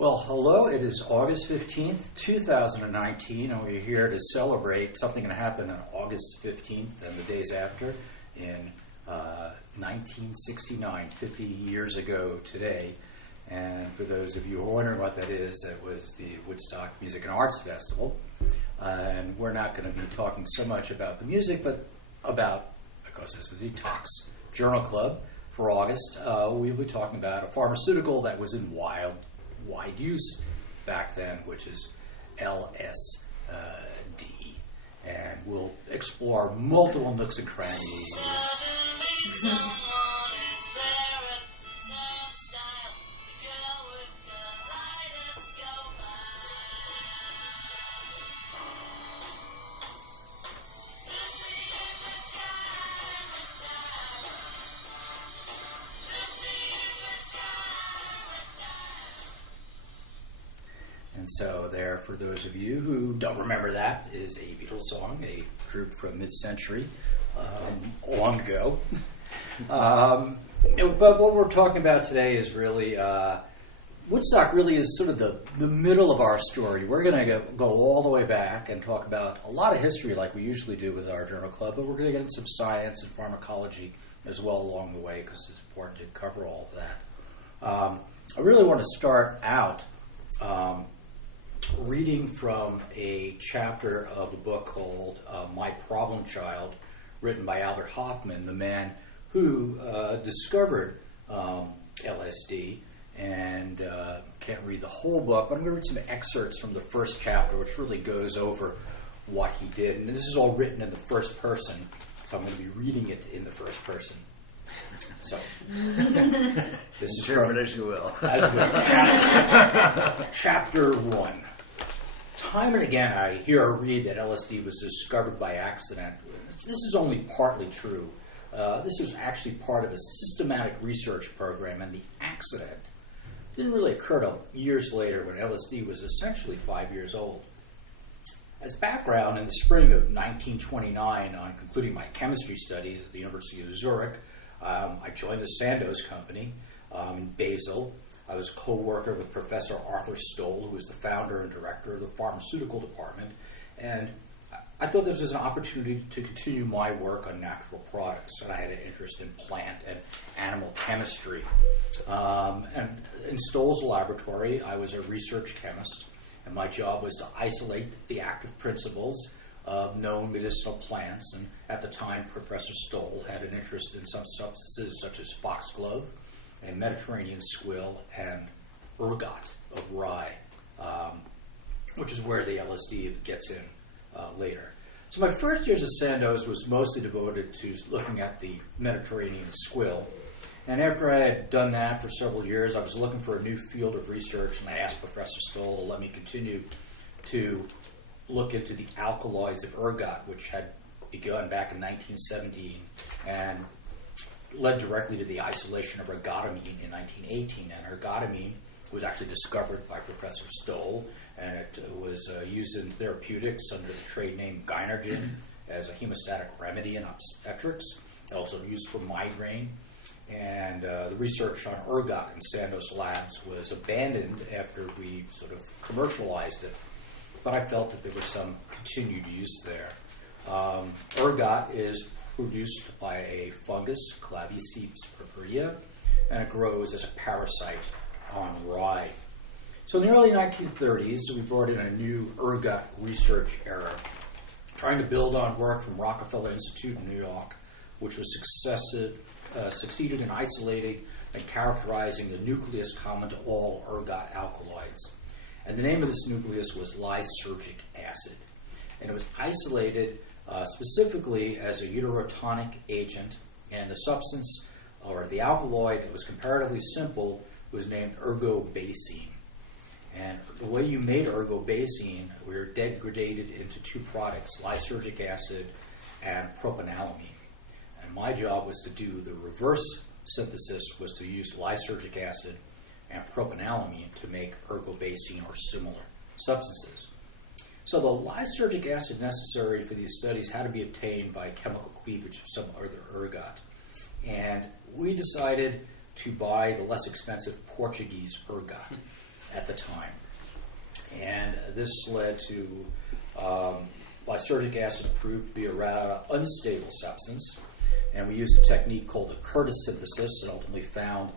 Well, hello. It is August 15th, 2019, and we're here to celebrate something that happened on August 15th and the days after in 1969, 50 years ago today. And for those of you who are wondering what that is, it was the Woodstock Music and Arts Festival. And we're not going to be talking so much about the music, but about, because this is the Tox Journal Club for August, we'll be talking about a pharmaceutical that was in wide use back then, which is LSD. And we'll explore multiple nooks and crannies. And so there, for those of you who don't remember that, is a Beatles song, a group from mid-century, long ago. But what we're talking about today is really, Woodstock really is sort of the middle of our story. We're going to go all the way back and talk about a lot of history like we usually do with our journal club, but we're going to get into some science and pharmacology as well along the way because it's important to cover all of that. I really want to start out reading from a chapter of a book called My Problem Child, written by Albert Hofmann, the man who discovered LSD. And can't read the whole book, but I'm going to read some excerpts from the first chapter, which really goes over what he did. And this is all written in the first person, so I'm going to be reading it in the first person. So, this is from as you will. Chapter 1. Time and again, I hear or read that LSD was discovered by accident. This is only partly true. This was actually part of a systematic research program, and the accident didn't really occur till years later when LSD was essentially 5 years old. As background, in the spring of 1929, on concluding my chemistry studies at the University of Zurich, I joined the Sandoz Company in Basel. I was a co-worker with Professor Arthur Stoll, who was the founder and director of the pharmaceutical department, and I thought this was an opportunity to continue my work on natural products, and I had an interest in plant and animal chemistry. And in Stoll's laboratory, I was a research chemist, and my job was to isolate the active principles of known medicinal plants. And at the time, Professor Stoll had an interest in some substances such as foxglove and Mediterranean squill and ergot of rye, which is where the LSD gets in later. So my first years at Sandoz was mostly devoted to looking at the Mediterranean squill. And after I had done that for several years, I was looking for a new field of research, and I asked Professor Stoll to let me continue to look into the alkaloids of ergot, which had begun back in 1917 and led directly to the isolation of ergotamine in 1918. And ergotamine was actually discovered by Professor Stoll, and it was used in therapeutics under the trade name Gynergen as a hemostatic remedy in obstetrics, also used for migraine. And the research on ergot in Sandoz labs was abandoned after we sort of commercialized it, but I felt that there was some continued use there. Ergot is produced by a fungus, Claviceps purpurea, and it grows as a parasite on rye. So in the early 1930s, we brought in a new ergot research era, trying to build on work from Rockefeller Institute in New York, which was succeeded in isolating and characterizing the nucleus common to all ergot alkaloids. And the name of this nucleus was lysergic acid. And it was isolated specifically as a uterotonic agent, and the substance, or the alkaloid, that was comparatively simple, was named ergobasine. And the way you made ergobasine, we were degraded into two products, lysergic acid and propanolamine. And my job was to do the reverse synthesis, was to use lysergic acid and propanolamine to make ergobasine or similar substances. So the lysergic acid necessary for these studies had to be obtained by chemical cleavage of some other ergot. And we decided to buy the less expensive Portuguese ergot. at the time. And this led to lysergic acid proved to be a rather unstable substance. And we used a technique called the Curtis synthesis and ultimately found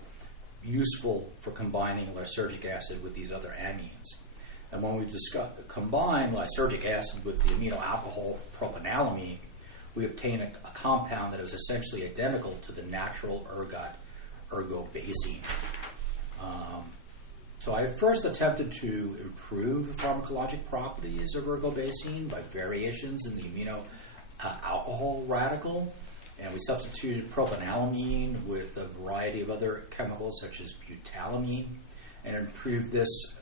useful for combining lysergic acid with these other amines. And when we combine lysergic acid with the amino alcohol propanolamine, we obtain a compound that is essentially identical to the natural ergobasine. So I first attempted to improve the pharmacologic properties of ergobasine by variations in the amino alcohol radical, and we substituted propanolamine with a variety of other chemicals such as butylamine, and improved this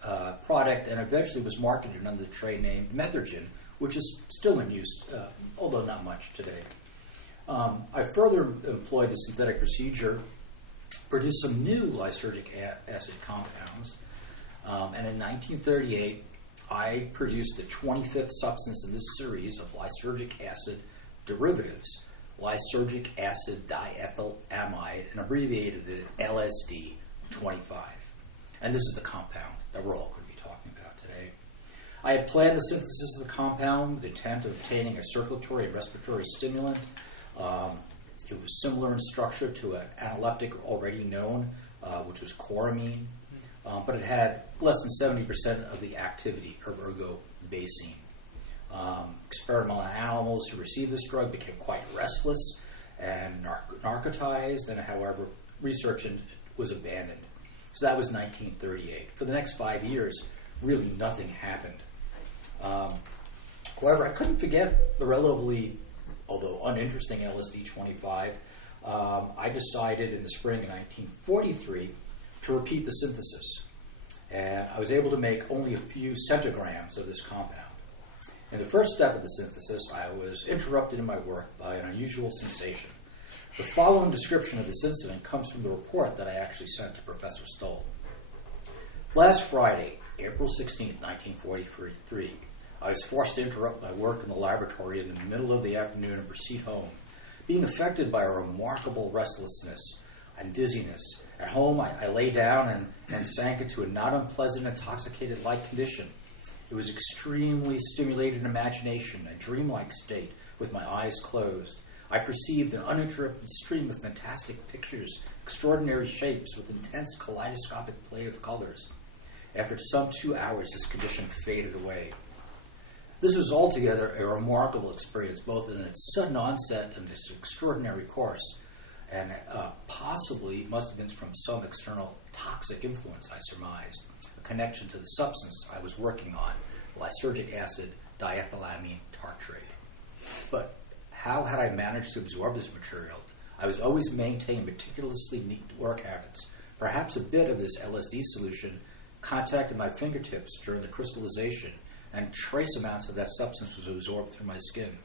product, and eventually was marketed under the trade name Methergin, which is still in use, although not much today. I further employed the synthetic procedure, produced some new lysergic acid compounds, and in 1938, I produced the 25th substance in this series of lysergic acid derivatives, lysergic acid diethylamide, and abbreviated it LSD 25. And this is the compound that we're all going to be talking about today. I had planned the synthesis of the compound with the intent of obtaining a circulatory and respiratory stimulant. It was similar in structure to an analeptic already known, which was chloramine, but it had less than 70% of the activity of ergobasine. Experimental animals who received this drug became quite restless and narcotized, and however, research was abandoned. So that was 1938. For the next 5 years, really nothing happened. However, I couldn't forget the relatively, although uninteresting, LSD-25. I decided in the spring of 1943 to repeat the synthesis. And I was able to make only a few centigrams of this compound. In the first step of the synthesis, I was interrupted in my work by an unusual sensation. The following description of this incident comes from the report that I actually sent to Professor Stoll. Last Friday, April 16, 1943, I was forced to interrupt my work in the laboratory in the middle of the afternoon and proceed home, being affected by a remarkable restlessness and dizziness. At home, I lay down and sank into a not unpleasant intoxicated-like condition. It was extremely stimulated imagination, a dreamlike state with my eyes closed. I perceived an uninterrupted stream of fantastic pictures, extraordinary shapes with intense kaleidoscopic play of colors. After some 2 hours, this condition faded away. This was altogether a remarkable experience, both in its sudden onset and its extraordinary course, and possibly must have been from some external toxic influence, I surmised, a connection to the substance I was working on, lysergic acid diethylamine tartrate. But how had I managed to absorb this material? I was always maintaining meticulously neat work habits. Perhaps a bit of this LSD solution contacted my fingertips during the crystallization, and trace amounts of that substance was absorbed through my skin.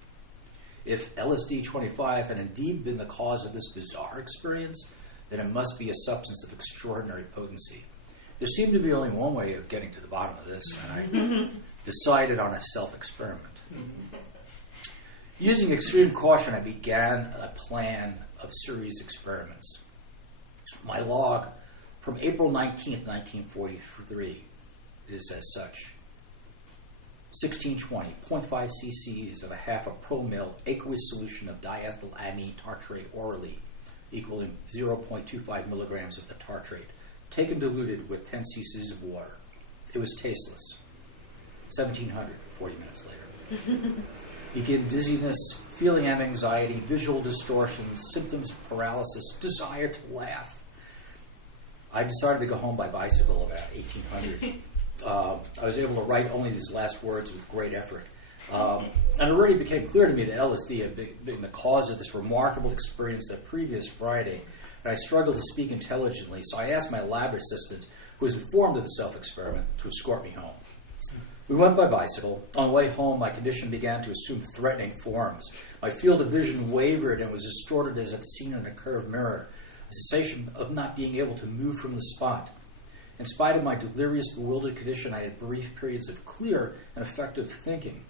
If LSD-25 had indeed been the cause of this bizarre experience, then it must be a substance of extraordinary potency. There seemed to be only one way of getting to the bottom of this, and I decided on a self-experiment. Using extreme caution, I began a plan of series experiments. My log from April 19, 1943 is as such. 1620, 0.5 cc's of a half a pro-mil aqueous solution of diethylamine tartrate orally, equaling 0.25 milligrams of the tartrate, taken diluted with 10 cc's of water. It was tasteless. 1700, 40 minutes later. Begin dizziness, feeling of anxiety, visual distortions, symptoms of paralysis, desire to laugh. I decided to go home by bicycle about 1800. I was able to write only these last words with great effort. And it already became clear to me that LSD had been the cause of this remarkable experience that previous Friday, and I struggled to speak intelligently, so I asked my lab assistant, who was informed of the self-experiment, to escort me home. We went by bicycle. On the way home, my condition began to assume threatening forms. My field of vision wavered and was distorted as if seen in a curved mirror, a sensation of not being able to move from the spot. In spite of my delirious, bewildered condition, I had brief periods of clear and effective thinking.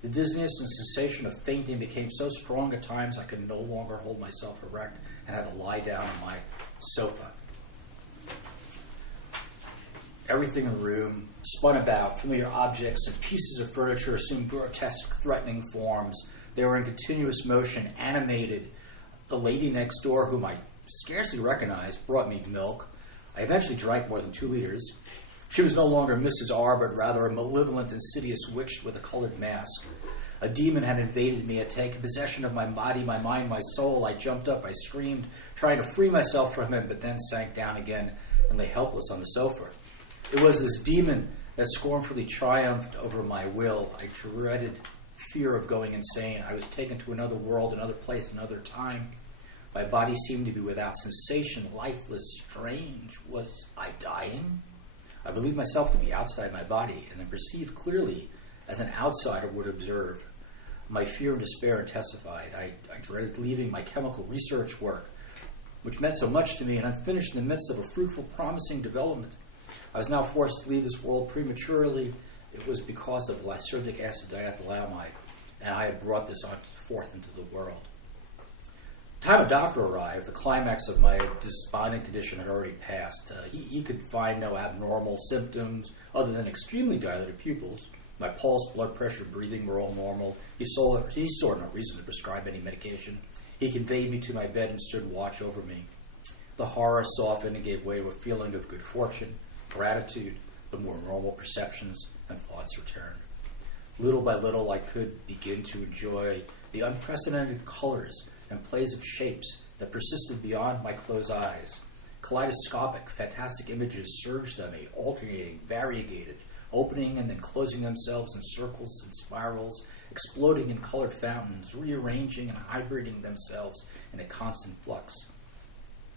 The dizziness and sensation of fainting became so strong at times I could no longer hold myself erect and had to lie down on my sofa. everything in the room spun about. Familiar objects and pieces of furniture assumed grotesque, threatening forms. They were in continuous motion, animated. The lady next door, whom I scarcely recognized, brought me milk. I eventually drank more than 2 liters. She was no longer Mrs. R, but rather a malevolent, insidious witch with a colored mask. A demon had invaded me, had taken possession of my body, my mind, my soul. I jumped up, I screamed, trying to free myself from him, but then sank down again and lay helpless on the sofa. It was this demon that scornfully triumphed over my will. I dreaded fear of going insane. I was taken to another world, another place, another time. My body seemed to be without sensation, lifeless, strange. Was I dying? I believed myself to be outside my body and then perceived clearly as an outsider would observe. My fear and despair intensified. I dreaded leaving my chemical research work, which meant so much to me, and unfinished in the midst of a fruitful, promising development. I was now forced to leave this world prematurely. It was because of lysergic acid diethylamide, and I had brought this forth into the world. The time a doctor arrived, the climax of my despondent condition had already passed. He could find no abnormal symptoms other than extremely dilated pupils. My pulse, blood pressure, breathing were all normal. He saw no reason to prescribe any medication. He conveyed me to my bed and stood watch over me. The horror softened and gave way to a feeling of good fortune, gratitude. The more normal perceptions and thoughts returned. Little by little, I could begin to enjoy the unprecedented colors and plays of shapes that persisted beyond my closed eyes. Kaleidoscopic, fantastic images surged on me, alternating, variegated, opening and then closing themselves in circles and spirals, exploding in colored fountains, rearranging and hybriding themselves in a constant flux.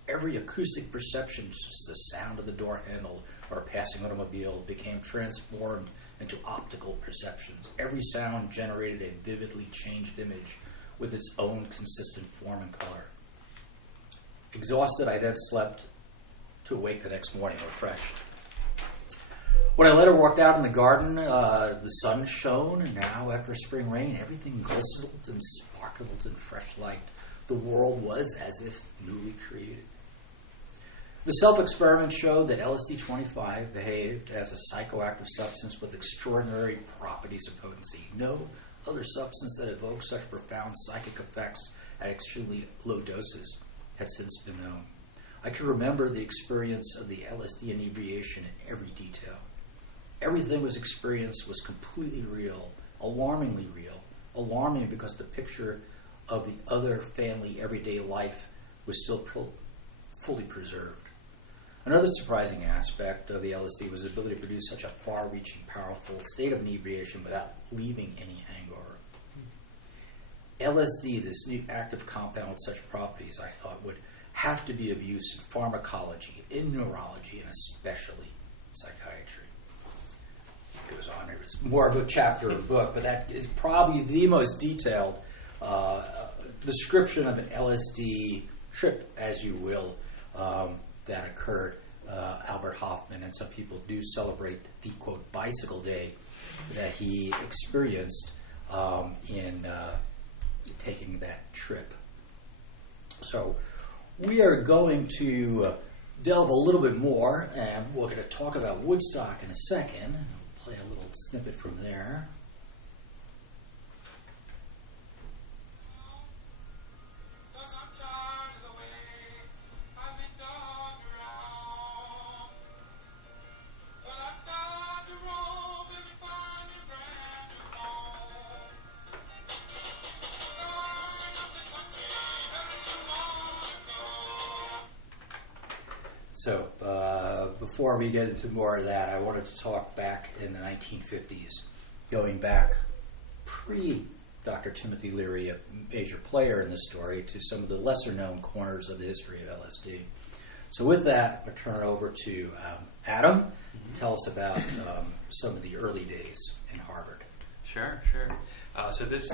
Every acoustic perception, just the sound of the door handle or a passing automobile, became transformed into optical perceptions. Every sound generated a vividly changed image with its own consistent form and color. Exhausted, I then slept to awake the next morning refreshed. When I later walked out in the garden, the sun shone, and now, after spring rain, everything glistened and sparkled in fresh light. The world was as if newly created. The self-experiment showed that LSD-25 behaved as a psychoactive substance with extraordinary properties of potency. No other substance that evoked such profound psychic effects at extremely low doses had since been known. I could remember the experience of the LSD inebriation in every detail. Everything was experienced was completely real, alarmingly real. Alarming because the picture of the other family everyday life was still fully preserved. Another surprising aspect of the LSD was the ability to produce such a far-reaching, powerful state of inebriation without leaving any hangover. LSD, this new active compound with such properties, I thought would have to be of use in pharmacology, in neurology, and especially psychiatry. It goes on. It was more of a chapter of the book, but that is probably the most detailed description of an LSD trip, as you will, that occurred. Albert Hoffman and some people do celebrate the, quote, bicycle day that he experienced in taking that trip. So we are going to delve a little bit more, and we're going to talk about Woodstock in a second. I'll play a little snippet from there. So before we get into more of that, I wanted to talk back in the 1950s, going back pre-Dr. Timothy Leary, a major player in this story, to some of the lesser-known corners of the history of LSD. So with that, I'll turn it over to Adam to tell us about some of the early days in Harvard. Sure. So this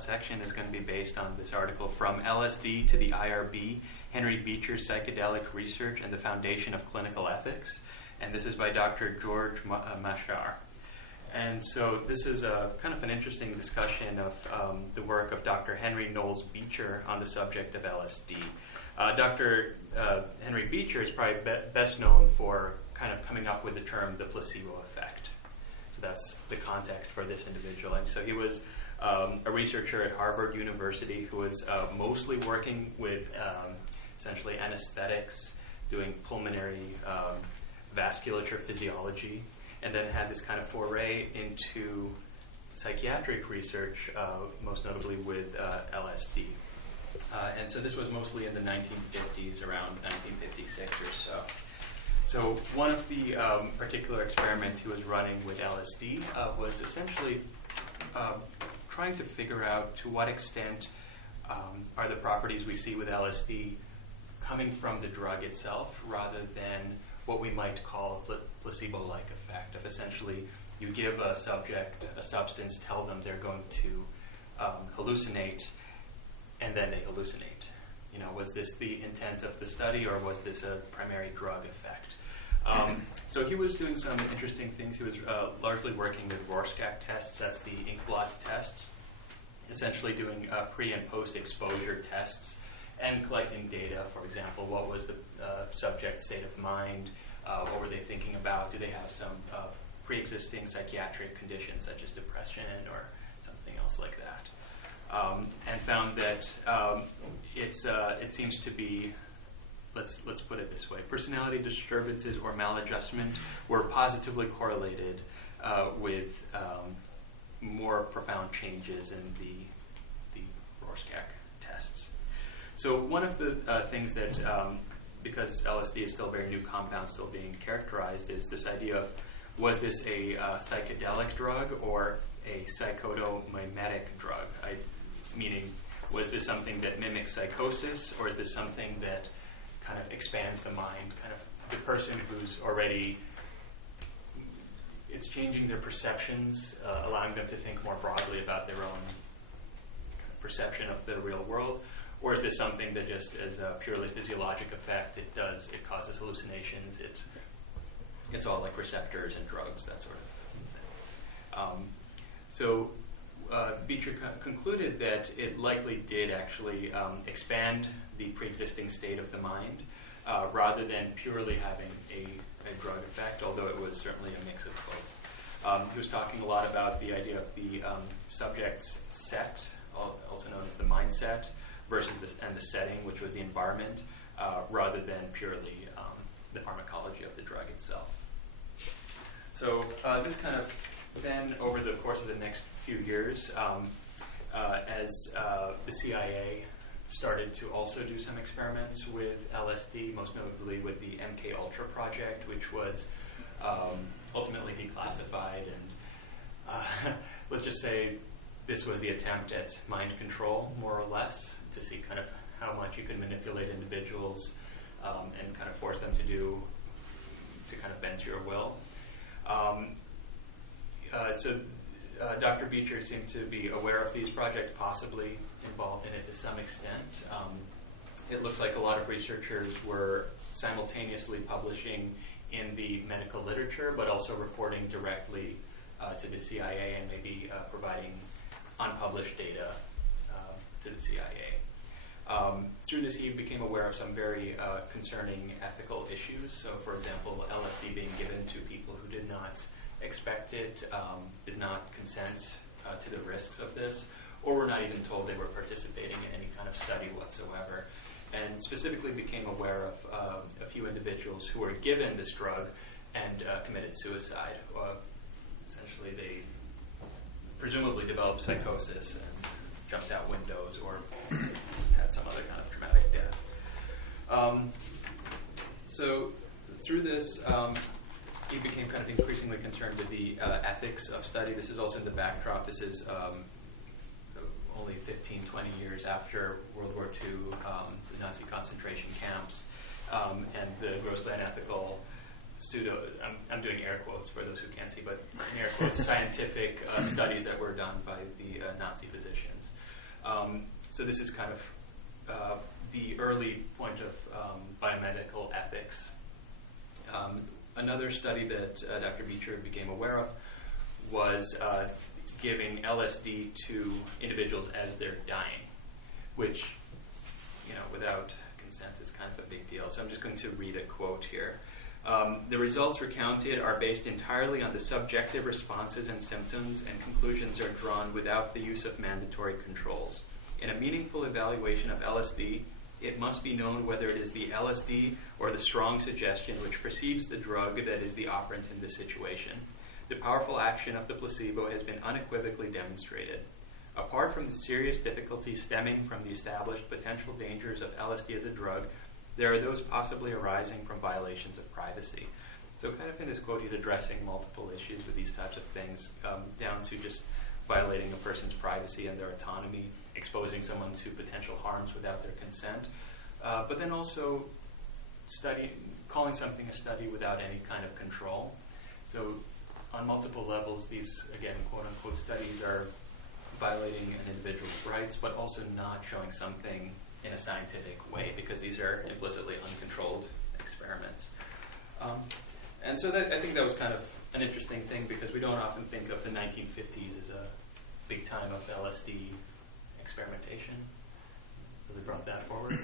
section is going to be based on this article, From LSD to the IRB, Henry Beecher's Psychedelic Research and the Foundation of Clinical Ethics. And this is by Dr. George Machar. And so this is a kind of an interesting discussion of the work of Dr. Henry Knowles Beecher on the subject of LSD. Dr. Henry Beecher is probably best known for kind of coming up with the term the placebo effect. So that's the context for this individual. And so he was a researcher at Harvard University who was mostly working with essentially anesthetics, doing pulmonary vasculature physiology, and then had this kind of foray into psychiatric research, most notably with LSD. And so this was mostly in the 1950s, around 1956 or so. So one of the particular experiments he was running with LSD was essentially trying to figure out to what extent are the properties we see with LSD coming from the drug itself rather than what we might call a placebo-like effect of essentially you give a subject a substance, tell them they're going to hallucinate, and then they hallucinate. You know, was this the intent of the study, or was this a primary drug effect? So he was doing some interesting things. He was largely working with Rorschach tests. That's the ink blot tests, essentially doing pre- and post-exposure tests and collecting data. For example, what was the subject's state of mind? What were they thinking about? Do they have some pre-existing psychiatric conditions such as depression or something else like that? And found that it seems to be, let's put it this way, personality disturbances or maladjustment were positively correlated with more profound changes in the Rorschach tests. So one of the things that, because LSD is still a very new compound, still being characterized, is this idea of, was this a psychedelic drug or a psychotomimetic drug? Meaning, was this something that mimics psychosis, or is this something that kind of expands the mind? Kind of the person who's already, it's changing their perceptions, allowing them to think more broadly about their own perception of the real world, or is this something that just as a purely physiologic effect, it causes hallucinations, it's all like receptors and drugs, that sort of thing. So Beecher concluded that it likely did actually expand the pre-existing state of the mind rather than purely having a drug effect, although it was certainly a mix of both. He was talking a lot about the idea of the subject's set, also known as the mindset, versus the setting, which was the environment, rather than purely the pharmacology of the drug itself. So this kind of then, over the course of the next few years, as the CIA started to also do some experiments with LSD, most notably with the MK Ultra project, which was ultimately declassified, and let's just say this was the attempt at mind control, more or less, to see kind of how much you can manipulate individuals and kind of force them to kind of bend to your will. So Dr. Beecher seemed to be aware of these projects, possibly involved in it to some extent. It looks like a lot of researchers were simultaneously publishing in the medical literature, but also reporting directly to the CIA and maybe providing unpublished data to the CIA. Through this, he became aware of some very concerning ethical issues. So, for example, LSD being given to people who did not expect it, did not consent to the risks of this, or were not even told they were participating in any kind of study whatsoever, and specifically became aware of a few individuals who were given this drug and committed suicide. Essentially, they presumably developed psychosis and jumped out windows or had some other kind of traumatic death. So through this, he became kind of increasingly concerned with the ethics of study. This is also in the backdrop. This is only 15, 20 years after World War II, the Nazi concentration camps, and the grossly unethical I'm doing air quotes for those who can't see, but in air quotes, scientific studies that were done by the Nazi physicians. So this is kind of the early point of biomedical ethics. Another study that Dr. Beecher became aware of was giving LSD to individuals as they're dying, which, without consent is kind of a big deal. So I'm just going to read a quote here. The results recounted are based entirely on the subjective responses and symptoms, and conclusions are drawn without the use of mandatory controls. In a meaningful evaluation of LSD, it must be known whether it is the LSD or the strong suggestion which precedes the drug that is the operant in this situation. The powerful action of the placebo has been unequivocally demonstrated. Apart from the serious difficulties stemming from the established potential dangers of LSD as a drug, there are those possibly arising from violations of privacy. So kind of in this quote, he's addressing multiple issues with these types of things, down to just violating a person's privacy and their autonomy, exposing someone to potential harms without their consent, but then also calling something a study without any kind of control. So on multiple levels, these, again, quote-unquote studies are violating an individual's rights, but also not showing something in a scientific way, because these are implicitly uncontrolled experiments. And so I think that was kind of an interesting thing, because we don't often think of the 1950s as a big time of LSD experimentation. So they brought that forward.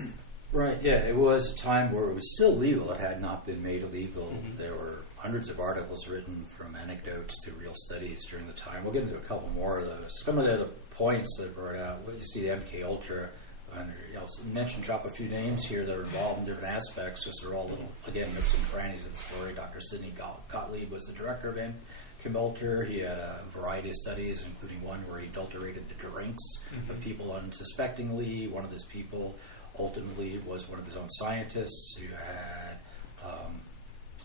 Right, yeah, it was a time where it was still legal. It had not been made illegal. Mm-hmm. There were hundreds of articles written, from anecdotes to real studies during the time. We'll get into a couple more of those. Some of the other points that brought out, you see the MK Ultra, and drop a few names here that are involved in different aspects, because they're all little, again, nooks and crannies of the story. Dr. Sidney Gottlieb was the director of MK Ultra. He had a variety of studies, including one where he adulterated the drinks of people unsuspectingly. One of those people ultimately was one of his own scientists who had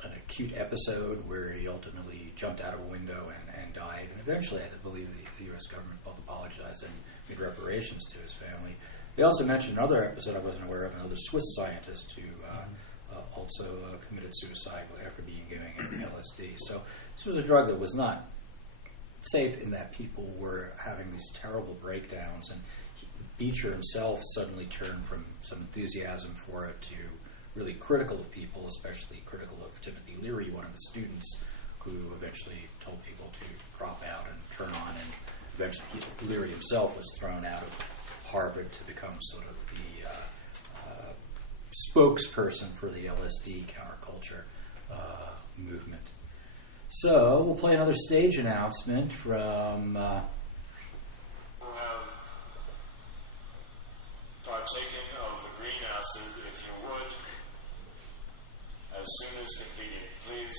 an acute episode where he ultimately jumped out of a window and died. And eventually, I believe the U.S. government both apologized and made reparations to his family. They also mentioned another episode I wasn't aware of, another Swiss scientist who also committed suicide after being given LSD. So this was a drug that was not safe, in that people were having these terrible breakdowns, and Beecher himself suddenly turned from some enthusiasm for it to really critical of people, especially critical of Timothy Leary, one of the students, who eventually told people to drop out and turn on, and eventually Leary himself was thrown out of Harvard to become sort of the spokesperson for the LSD counterculture movement. So we'll play another stage announcement from... We'll have partaking of the green acid, if you would, as soon as convenient. Please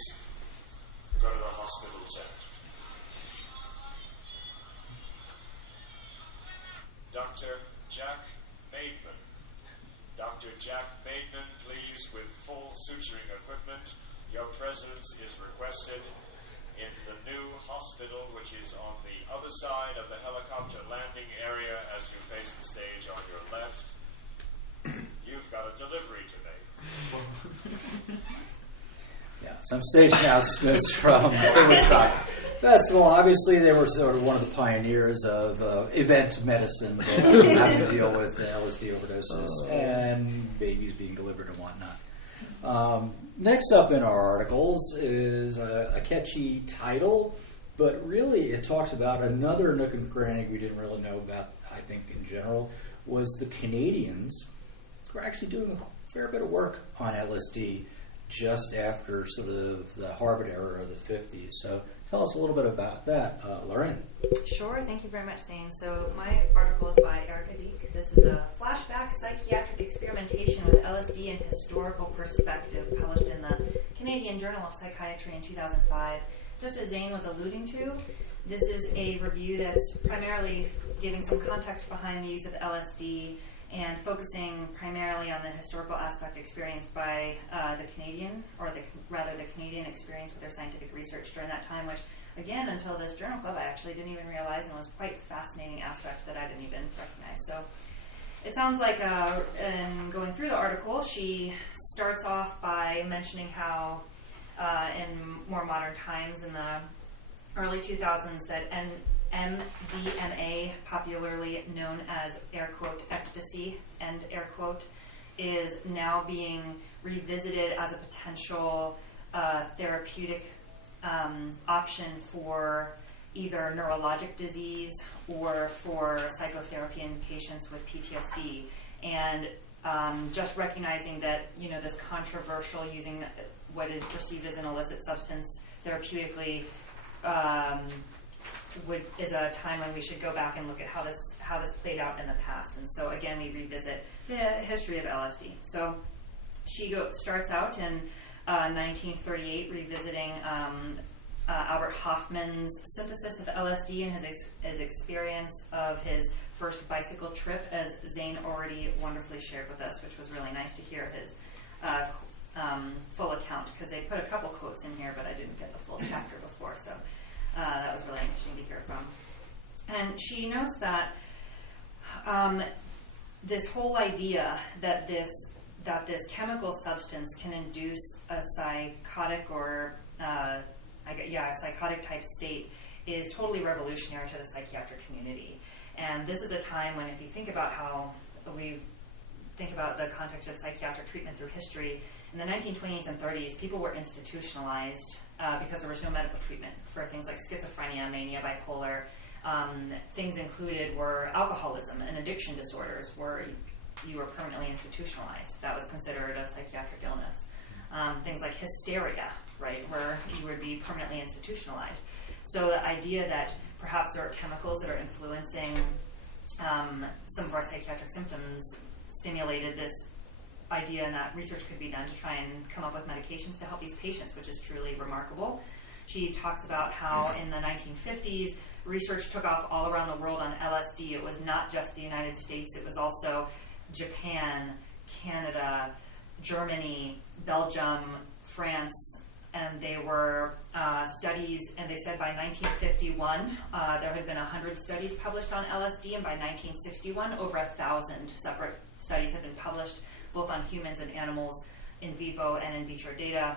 go to the hospital tent. Dr. Jack Maidman. Dr. Jack Maidman, please, with full suturing equipment. Your presence is requested in the new hospital, which is on the other side of the helicopter landing area as you face the stage on your left. You've got a delivery to make. Yeah, some stage announcements from the Woodstock Festival. Obviously, they were sort of one of the pioneers of event medicine, having to deal with LSD overdoses and babies being delivered and whatnot. Next up in our articles is a catchy title, but really it talks about another nook and cranny we didn't really know about, I think, in general, was the Canadians who are actually doing a fair bit of work on LSD just after sort of the Harvard era of the 50s. So tell us a little bit about that, Lauren. Sure, thank you very much, Zane. So my article is by Erica Deek. This is a flashback psychiatric experimentation with LSD in historical perspective, published in the Canadian Journal of Psychiatry in 2005. Just as Zane was alluding to, this is a review that's primarily giving some context behind the use of LSD and focusing primarily on the historical aspect experienced by the Canadian experience with their scientific research during that time, which, again, until this journal club, I actually didn't even realize, and was quite fascinating aspect that I didn't even recognize. So it sounds like, in going through the article, she starts off by mentioning how in more modern times, in the early 2000s, that MDMA, popularly known as air quote ecstasy, end air quote, is now being revisited as a potential therapeutic option for either neurologic disease or for psychotherapy in patients with PTSD. And just recognizing that, this controversial using what is perceived as an illicit substance therapeutically is a time when we should go back and look at how this played out in the past. And so again, we revisit the history of LSD. So she starts out in 1938 revisiting Albert Hoffman's synthesis of LSD and his experience of his first bicycle trip, as Zane already wonderfully shared with us, which was really nice to hear his full account, because they put a couple quotes in here, but I didn't get the full chapter before, so that was really interesting to hear from. And she notes that this whole idea that this chemical substance can induce a psychotic or a psychotic type state is totally revolutionary to the psychiatric community. And this is a time when, if you think about how we think about the context of psychiatric treatment through history, in the 1920s and 30s, people were institutionalized because there was no medical treatment for things like schizophrenia, mania, bipolar. Things included were alcoholism and addiction disorders, where you were permanently institutionalized. That was considered a psychiatric illness. Things like hysteria, right, where you would be permanently institutionalized. So the idea that perhaps there are chemicals that are influencing some of our psychiatric symptoms stimulated this idea, and that research could be done to try and come up with medications to help these patients, which is truly remarkable. She talks about how in the 1950s, research took off all around the world on LSD. It was not just the United States, it was also Japan, Canada, Germany, Belgium, France, and they were studies, and they said by 1951 there had been 100 studies published on LSD, and by 1961 over 1,000 separate studies had been published, both on humans and animals, in vivo and in vitro data.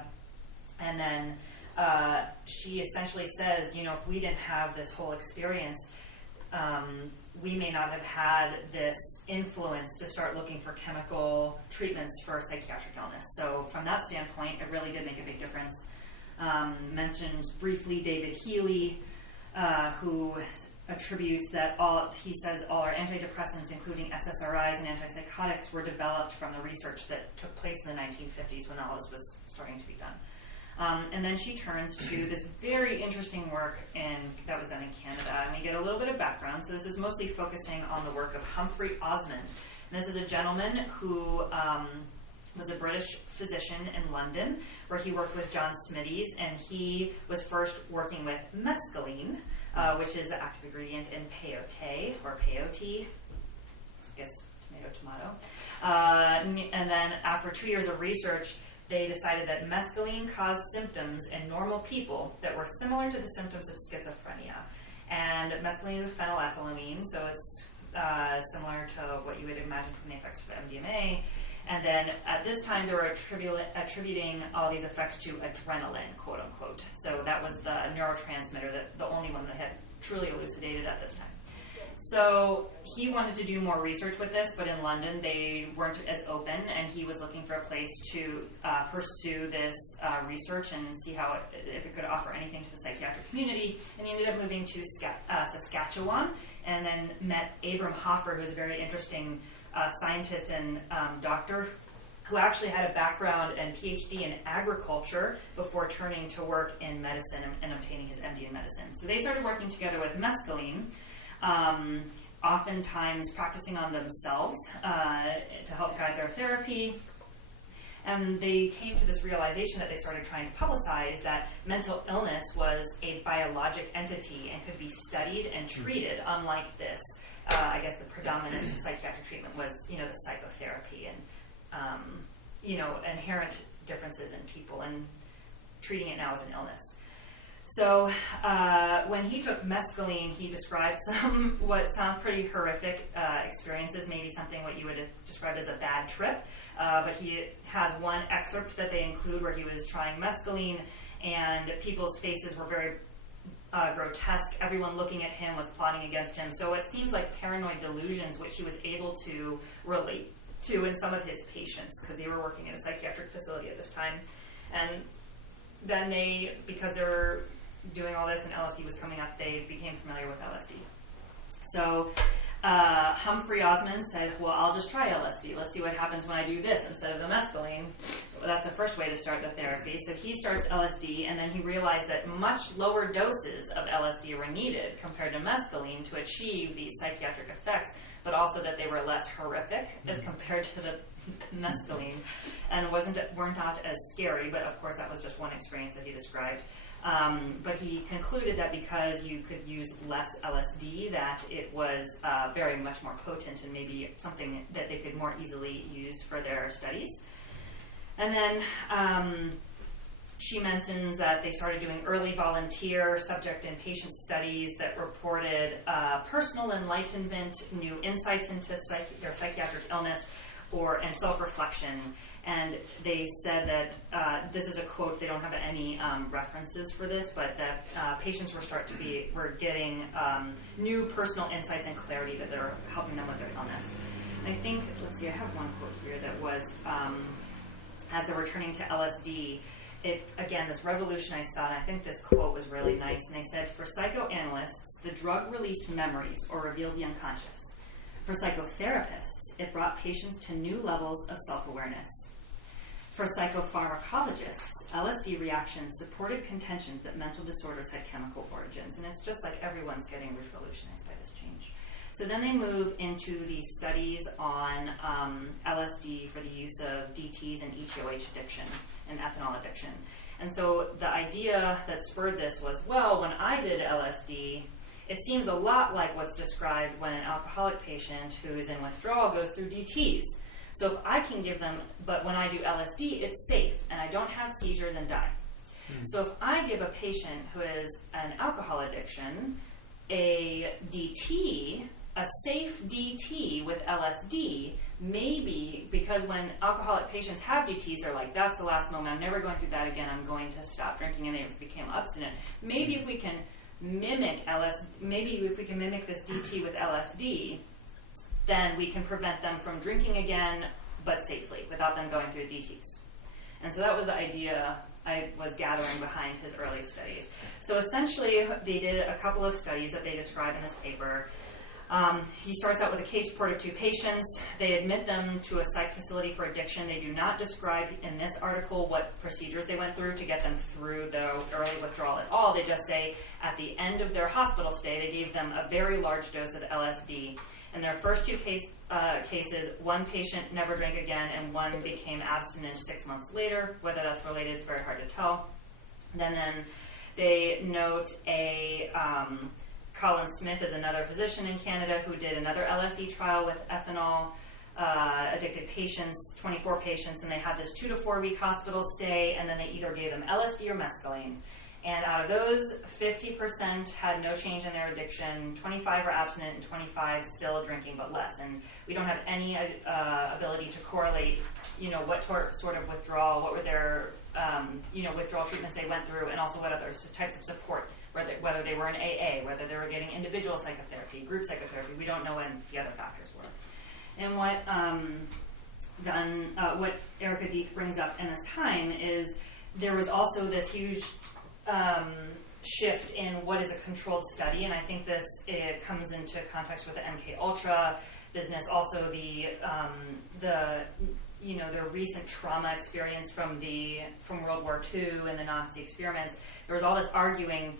And then she essentially says, if we didn't have this whole experience, we may not have had this influence to start looking for chemical treatments for psychiatric illness. So from that standpoint, it really did make a big difference. Mentions briefly David Healy, who attributes that all our antidepressants, including SSRIs and antipsychotics, were developed from the research that took place in the 1950s when all this was starting to be done. And then she turns to this very interesting work that was done in Canada. And we get a little bit of background. So this is mostly focusing on the work of Humphrey Osmond. And this is a gentleman who was a British physician in London, where he worked with John Smitty's. And he was first working with mescaline, which is the active ingredient in peyote, or peyote. I guess tomato. And then after 2 years of research, they decided that mescaline caused symptoms in normal people that were similar to the symptoms of schizophrenia. And mescaline is phenylethylamine, so it's similar to what you would imagine from the effects of MDMA. And then at this time, they were attributing all these effects to adrenaline, quote unquote. So that was the neurotransmitter, the only one that had truly elucidated at this time. So he wanted to do more research with this, but in London they weren't as open, and he was looking for a place to pursue this research and see if it could offer anything to the psychiatric community. And he ended up moving to Saskatchewan, and then met Abram Hoffer, who was a very interesting scientist and doctor, who actually had a background and PhD in agriculture before turning to work in medicine and obtaining his MD in medicine. So they started working together with mescaline, oftentimes practicing on themselves to help guide their therapy. And they came to this realization that they started trying to publicize, that mental illness was a biologic entity and could be studied and treated, unlike this. I guess the predominant psychiatric treatment was, the psychotherapy and, inherent differences in people, and treating it now as an illness. So when he took mescaline, he described some what sound pretty horrific experiences, maybe something what you would describe as a bad trip. But he has one excerpt that they include where he was trying mescaline, and people's faces were very grotesque. Everyone looking at him was plotting against him. So it seems like paranoid delusions, which he was able to relate to in some of his patients, because they were working in a psychiatric facility at this time. And then because they were doing all this and LSD was coming up, they became familiar with LSD. So Humphrey Osmond said, well, I'll just try LSD. Let's see what happens when I do this instead of the mescaline. Well, that's the first way to start the therapy. So he starts LSD, and then he realized that much lower doses of LSD were needed compared to mescaline to achieve these psychiatric effects, but also that they were less horrific as compared to the mescaline, and weren't not as scary. But of course, that was just one experience that he described. But he concluded that because you could use less LSD, that it was very much more potent and maybe something that they could more easily use for their studies. And then she mentions that they started doing early volunteer subject and patient studies that reported personal enlightenment, new insights into their psychiatric illness, and self-reflection. And they said that this is a quote. They don't have any references for this, but that patients were getting new personal insights and clarity that they're helping them with their illness. And I think, let's see, I have one quote here that was as they were turning to LSD. This revolutionized thought. And I think this quote was really nice. And they said, for psychoanalysts, the drug released memories or revealed the unconscious. For psychotherapists, it brought patients to new levels of self-awareness. For psychopharmacologists, LSD reactions supported contentions that mental disorders had chemical origins. And it's just like everyone's getting revolutionized by this change. So then they move into these studies on LSD for the use of DTs and ETOH addiction and ethanol addiction. And so the idea that spurred this was, well, when I did LSD, it seems a lot like what's described when an alcoholic patient who is in withdrawal goes through DTs. So if I can give them, but when I do LSD, it's safe, and I don't have seizures and die. So if I give a patient who is an alcohol addiction a DT, a safe DT with LSD, maybe because when alcoholic patients have DTs, they're like, that's the last moment, I'm never going through that again, I'm going to stop drinking, and they became abstinent. Maybe if we can mimic this DT with LSD, then we can prevent them from drinking again, but safely, without them going through DTs. And so that was the idea I was gathering behind his early studies. So essentially, they did a couple of studies that they describe in this paper. He starts out with a case report of 2 patients. They admit them to a psych facility for addiction. They do not describe in this article what procedures they went through to get them through the early withdrawal at all. They just say at the end of their hospital stay, they gave them a very large dose of LSD. In their first 2 cases, one patient never drank again and one became abstinent 6 months later. Whether that's related, it's very hard to tell. Then they note Colin Smith is another physician in Canada who did another LSD trial with ethanol addicted patients, 24 patients, and they had this 2 to 4 week hospital stay, and then they either gave them LSD or mescaline. And out of those, 50% had no change in their addiction, 25 were abstinent, and 25 still drinking but less. And we don't have any ability to correlate, what sort of withdrawal, what were their, withdrawal treatments they went through, and also what other types of support, whether they were in AA, whether they were getting individual psychotherapy, group psychotherapy. We don't know what the other factors were. And what Erica Deek brings up in this time is there was also this huge shift in what is a controlled study, and I think it comes into context with the MK Ultra business. Also, the recent trauma experience from World War II and the Nazi experiments. There was all this arguing.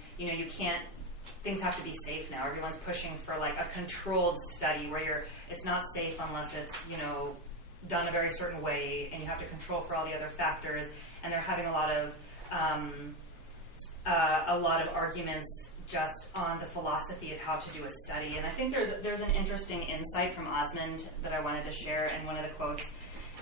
Things have to be safe now. Everyone's pushing for like a controlled study where it's not safe unless it's done a very certain way, and you have to control for all the other factors. And they're having a lot of arguments just on the philosophy of how to do a study. And I think there's an interesting insight from Osmond that I wanted to share in one of the quotes.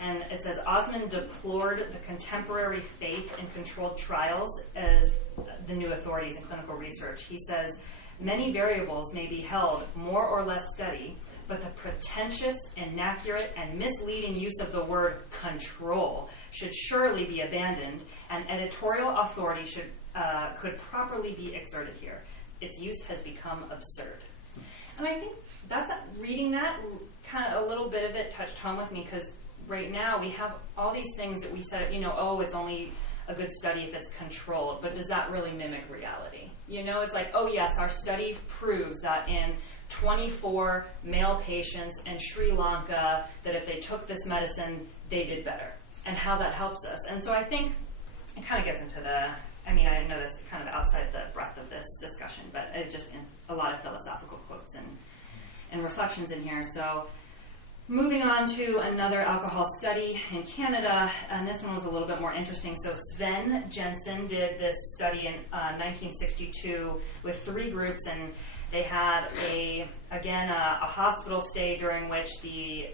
And it says, Osmond deplored the contemporary faith in controlled trials as the new authorities in clinical research. He says, many variables may be held more or less steady, but the pretentious, inaccurate, and misleading use of the word control should surely be abandoned, and editorial authority could properly be exerted here. Its use has become absurd. And I think reading that, kind of a little bit of it touched home with me, because right now we have all these things that we said, it's only a good study if it's controlled, but does that really mimic reality? You know, it's like, oh yes, our study proves that in 24 male patients in Sri Lanka, that if they took this medicine, they did better, and how that helps us. And so I think it kind of gets into I know that's kind of outside the breadth of this discussion, but it just in a lot of philosophical quotes and reflections in here. So moving on to another alcohol study in Canada, and this one was a little bit more interesting. So Sven Jensen did this study in 1962 with 3 groups, and they had a hospital stay during which the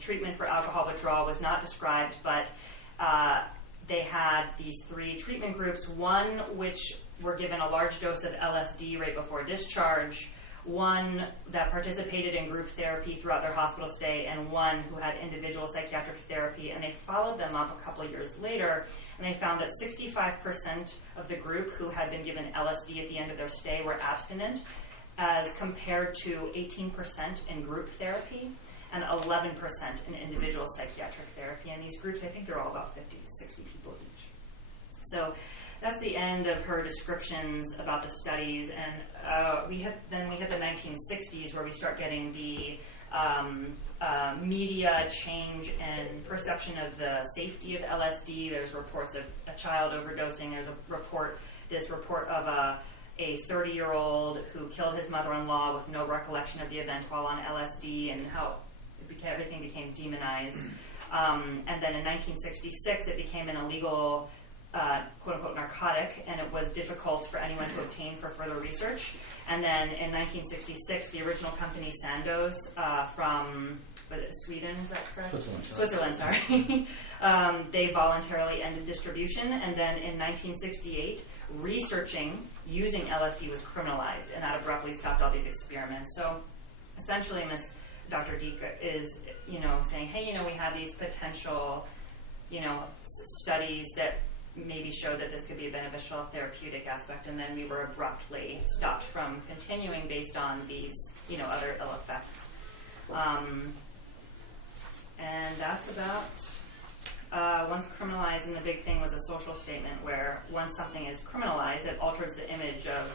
treatment for alcohol withdrawal was not described, but they had these 3 treatment groups, one which were given a large dose of LSD right before discharge, one that participated in group therapy throughout their hospital stay, and one who had individual psychiatric therapy. And they followed them up a couple of years later, and they found that 65% of the group who had been given LSD at the end of their stay were abstinent, as compared to 18% in group therapy and 11% in individual psychiatric therapy. And these groups, I think they're all about 50 to 60 people each. So that's the end of her descriptions about the studies. And we hit the 1960s, where we start getting the media change and perception of the safety of LSD. There's reports of a child overdosing. There's this report of a 30-year-old who killed his mother-in-law with no recollection of the event while on LSD, and how everything became demonized. And then in 1966, it became an illegal quote-unquote narcotic, and it was difficult for anyone to obtain for further research. And then in 1966, the original company Sandoz from Sweden, is that correct? Switzerland, sorry. They voluntarily ended distribution, and then in 1968, researching using LSD was criminalized, and that abruptly stopped all these experiments. So essentially, Dr. Deek is, saying, hey, we have these potential, studies that maybe showed that this could be a beneficial therapeutic aspect, and then we were abruptly stopped from continuing based on these, other ill effects. And that's about once criminalized, and the big thing was a social statement where once something is criminalized, it alters the image of,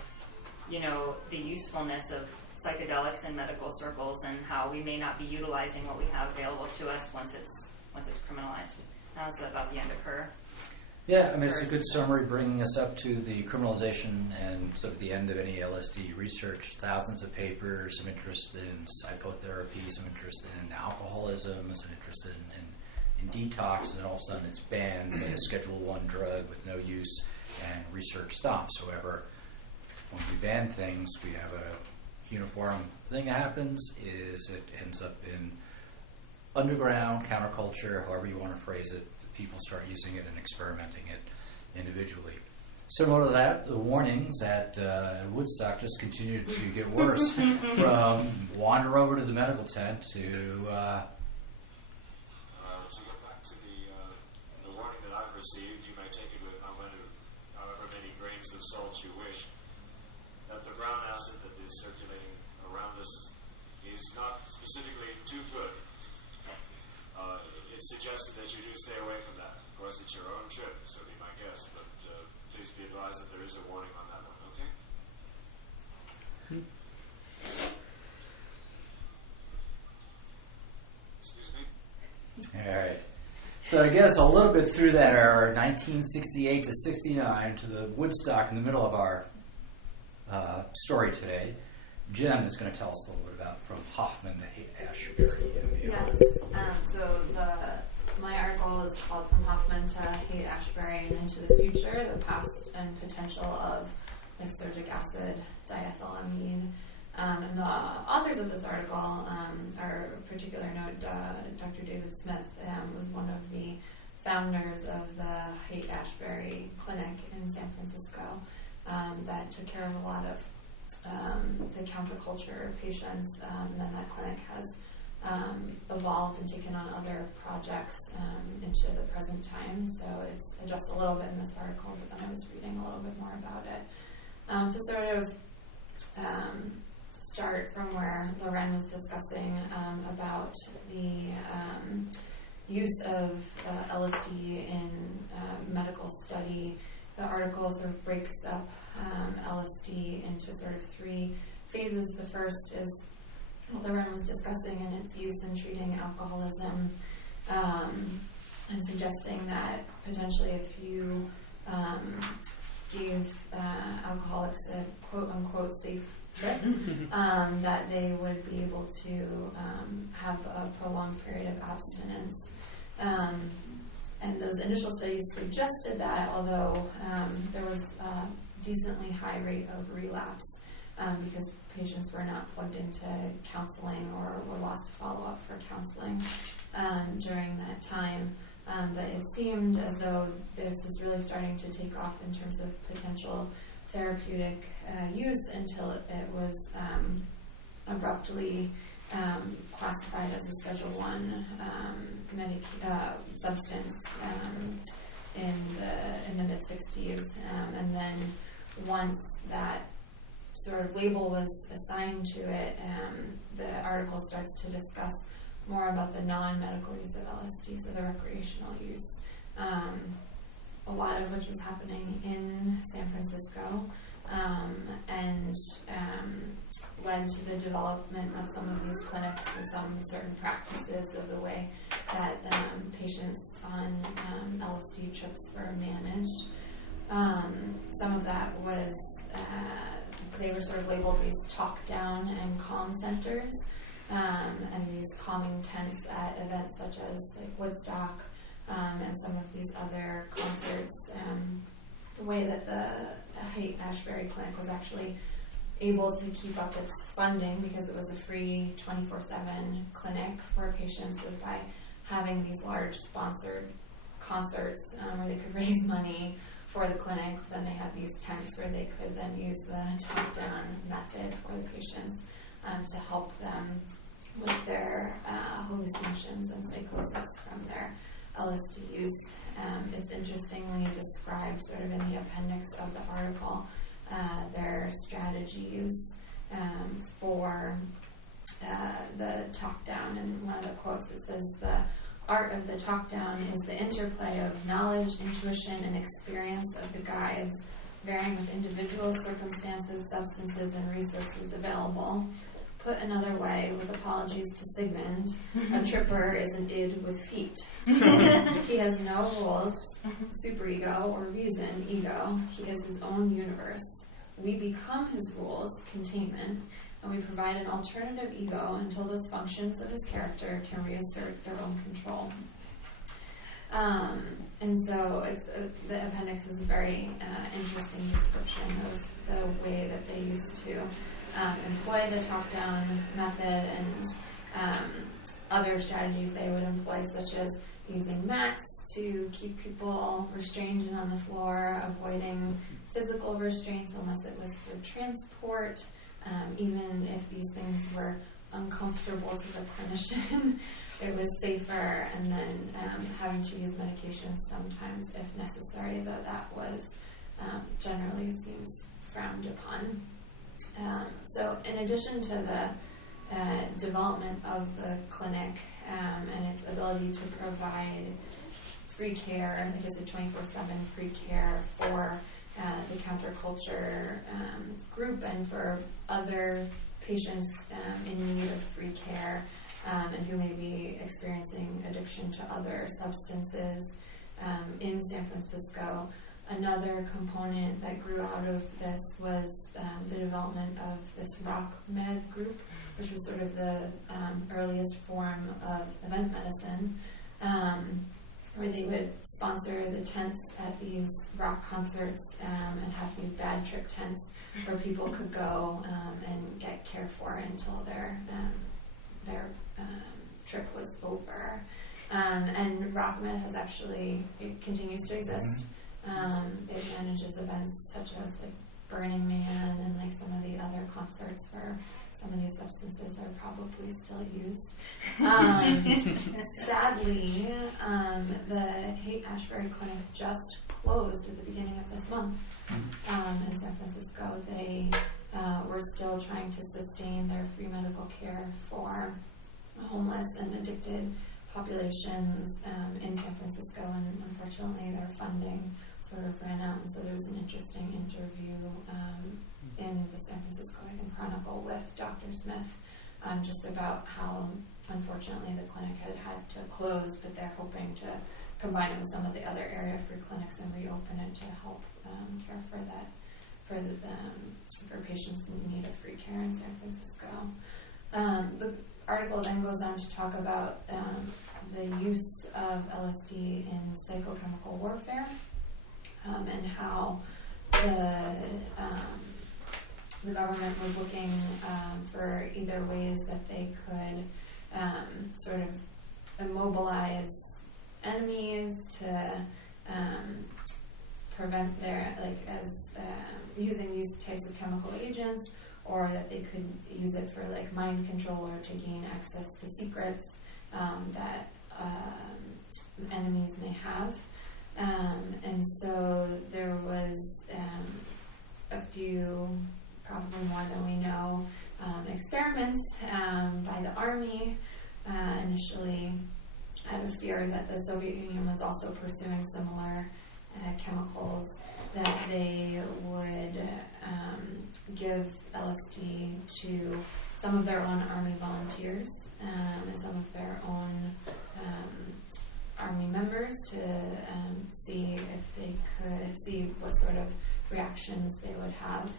the usefulness of psychedelics in medical circles, and how we may not be utilizing what we have available to us once it's criminalized. That's about the end of her. Yeah, it's a good summary, bringing us up to the criminalization and sort of the end of any LSD research. Thousands of papers, some interest in psychotherapy, some interest in alcoholism, some interest in detox, and then all of a sudden it's banned as a Schedule I drug with no use, and research stops. However, when we ban things, we have a uniform thing that happens, is it ends up in underground, counterculture, however you want to phrase it. People start using it and experimenting it individually. Similar to that, the warnings at Woodstock just continued to get worse. From wander over to the medical tent to go back to the warning that I've received, you may take it with however many grains of salt you wish, that the brown acid that is circulating around us is not specifically too good. It's suggested that you do stay away from that. Of course, it's your own trip, so be my guest, but please be advised that there is a warning on that one, okay? Excuse me? all right. So I guess a little bit through that era, 1968 to 69, to the Woodstock in the middle of our story today. Jen is going to tell us a little bit about from Hoffman to Haight-Ashbury. Yes. So my article is called From Hoffman to Haight-Ashbury and Into the Future, the Past and Potential of Lysergic Acid Diethylamine. And the authors of this article are, a particular note, Dr. David Smith was one of the founders of the Haight-Ashbury Clinic in San Francisco that took care of a lot of the counterculture patients, and then that clinic has evolved and taken on other projects into the present time. So it's just a little bit in this article, but then I was reading a little bit more about it. To sort of start from where Loren was discussing about use of LSD in medical study. The article sort of breaks up LSD into sort of 3 phases. The first is what Lauren was discussing in its use in treating alcoholism, and suggesting that potentially if you gave alcoholics a quote-unquote safe trip, that they would be able to have a prolonged period of abstinence. And those initial studies suggested that, although there was a decently high rate of relapse because patients were not plugged into counseling or were lost to follow-up for counseling during that time. But it seemed as though this was really starting to take off in terms of potential therapeutic use until it was abruptly classified as a Schedule I substance in the mid-60s. And then once that sort of label was assigned to it, the article starts to discuss more about the non-medical use of LSD, so the recreational use, a lot of which was happening in San Francisco, and led to the development of some of these clinics and some certain practices of the way that patients on LSD trips were managed. Some of that was, they were sort of labeled these talk-down and calm centers, and these calming tents at events such as like Woodstock and some of these other concerts. The way that the Haight-Ashbury Clinic was actually able to keep up its funding, because it was a free 24/7 clinic for patients, was by having these large sponsored concerts where they could raise money for the clinic. Then they had these tents where they could then use the top-down method for the patients to help them with their hallucinations and psychosis from their LSD use. It's interestingly described sort of in the appendix of the article, their strategies for the talk-down. And one of the quotes, it says, "The art of the talk-down is the interplay of knowledge, intuition, and experience of the guides, varying with individual circumstances, substances, and resources available. Put another way, with apologies to Sigmund, a tripper is an id with feet. He has no rules, superego, or reason, ego. He is his own universe. We become his rules, containment, and we provide an alternative ego until those functions of his character can reassert their own control." And so it's, the appendix is a very interesting description of the way that they used to employ the top-down method, and other strategies they would employ, such as using mats to keep people restrained and on the floor, avoiding physical restraints unless it was for transport, even if these things were uncomfortable to the clinician. It was safer, and then having to use medications sometimes if necessary, though that was generally seems frowned upon. So in addition to the development of the clinic and its ability to provide free care, like I said, 24/7 free care for the counterculture group and for other patients in need of free care and who may be experiencing addiction to other substances in San Francisco. Another component that grew out of this was the development of this rock med group, which was sort of the earliest form of event medicine, where they would sponsor the tents at these rock concerts and have these bad trip tents where people could go and get cared for until their trip was over. And RockMed has actually, it continues to exist. It manages events such as like Burning Man and like some of the other concerts where some of these substances are probably still used. Sadly, the Haight-Ashbury Clinic just closed at the beginning of this month in San Francisco. They were still trying to sustain their free medical care for homeless and addicted populations in San Francisco, and unfortunately their funding sort of ran out. And so there was an interesting interview in the San Francisco, I think, Chronicle with Dr. Smith, just about how unfortunately the clinic had to close, but they're hoping to combine it with some of the other area free clinics and reopen it to help care for that for patients in need of free care in San Francisco. The article then goes on to talk about the use of LSD in psychochemical warfare, and how the government was looking for either ways that they could sort of immobilize enemies to prevent their, using these types of chemical agents, or that they could use it for mind control or to gain access to secrets that enemies may have. And so there was a few, probably more than we know, experiments by the Army, initially out of fear that the Soviet Union was also pursuing similar chemicals, that they would give LSD to some of their own Army volunteers and some of their own Army members to see if they could see what sort of reactions they would have.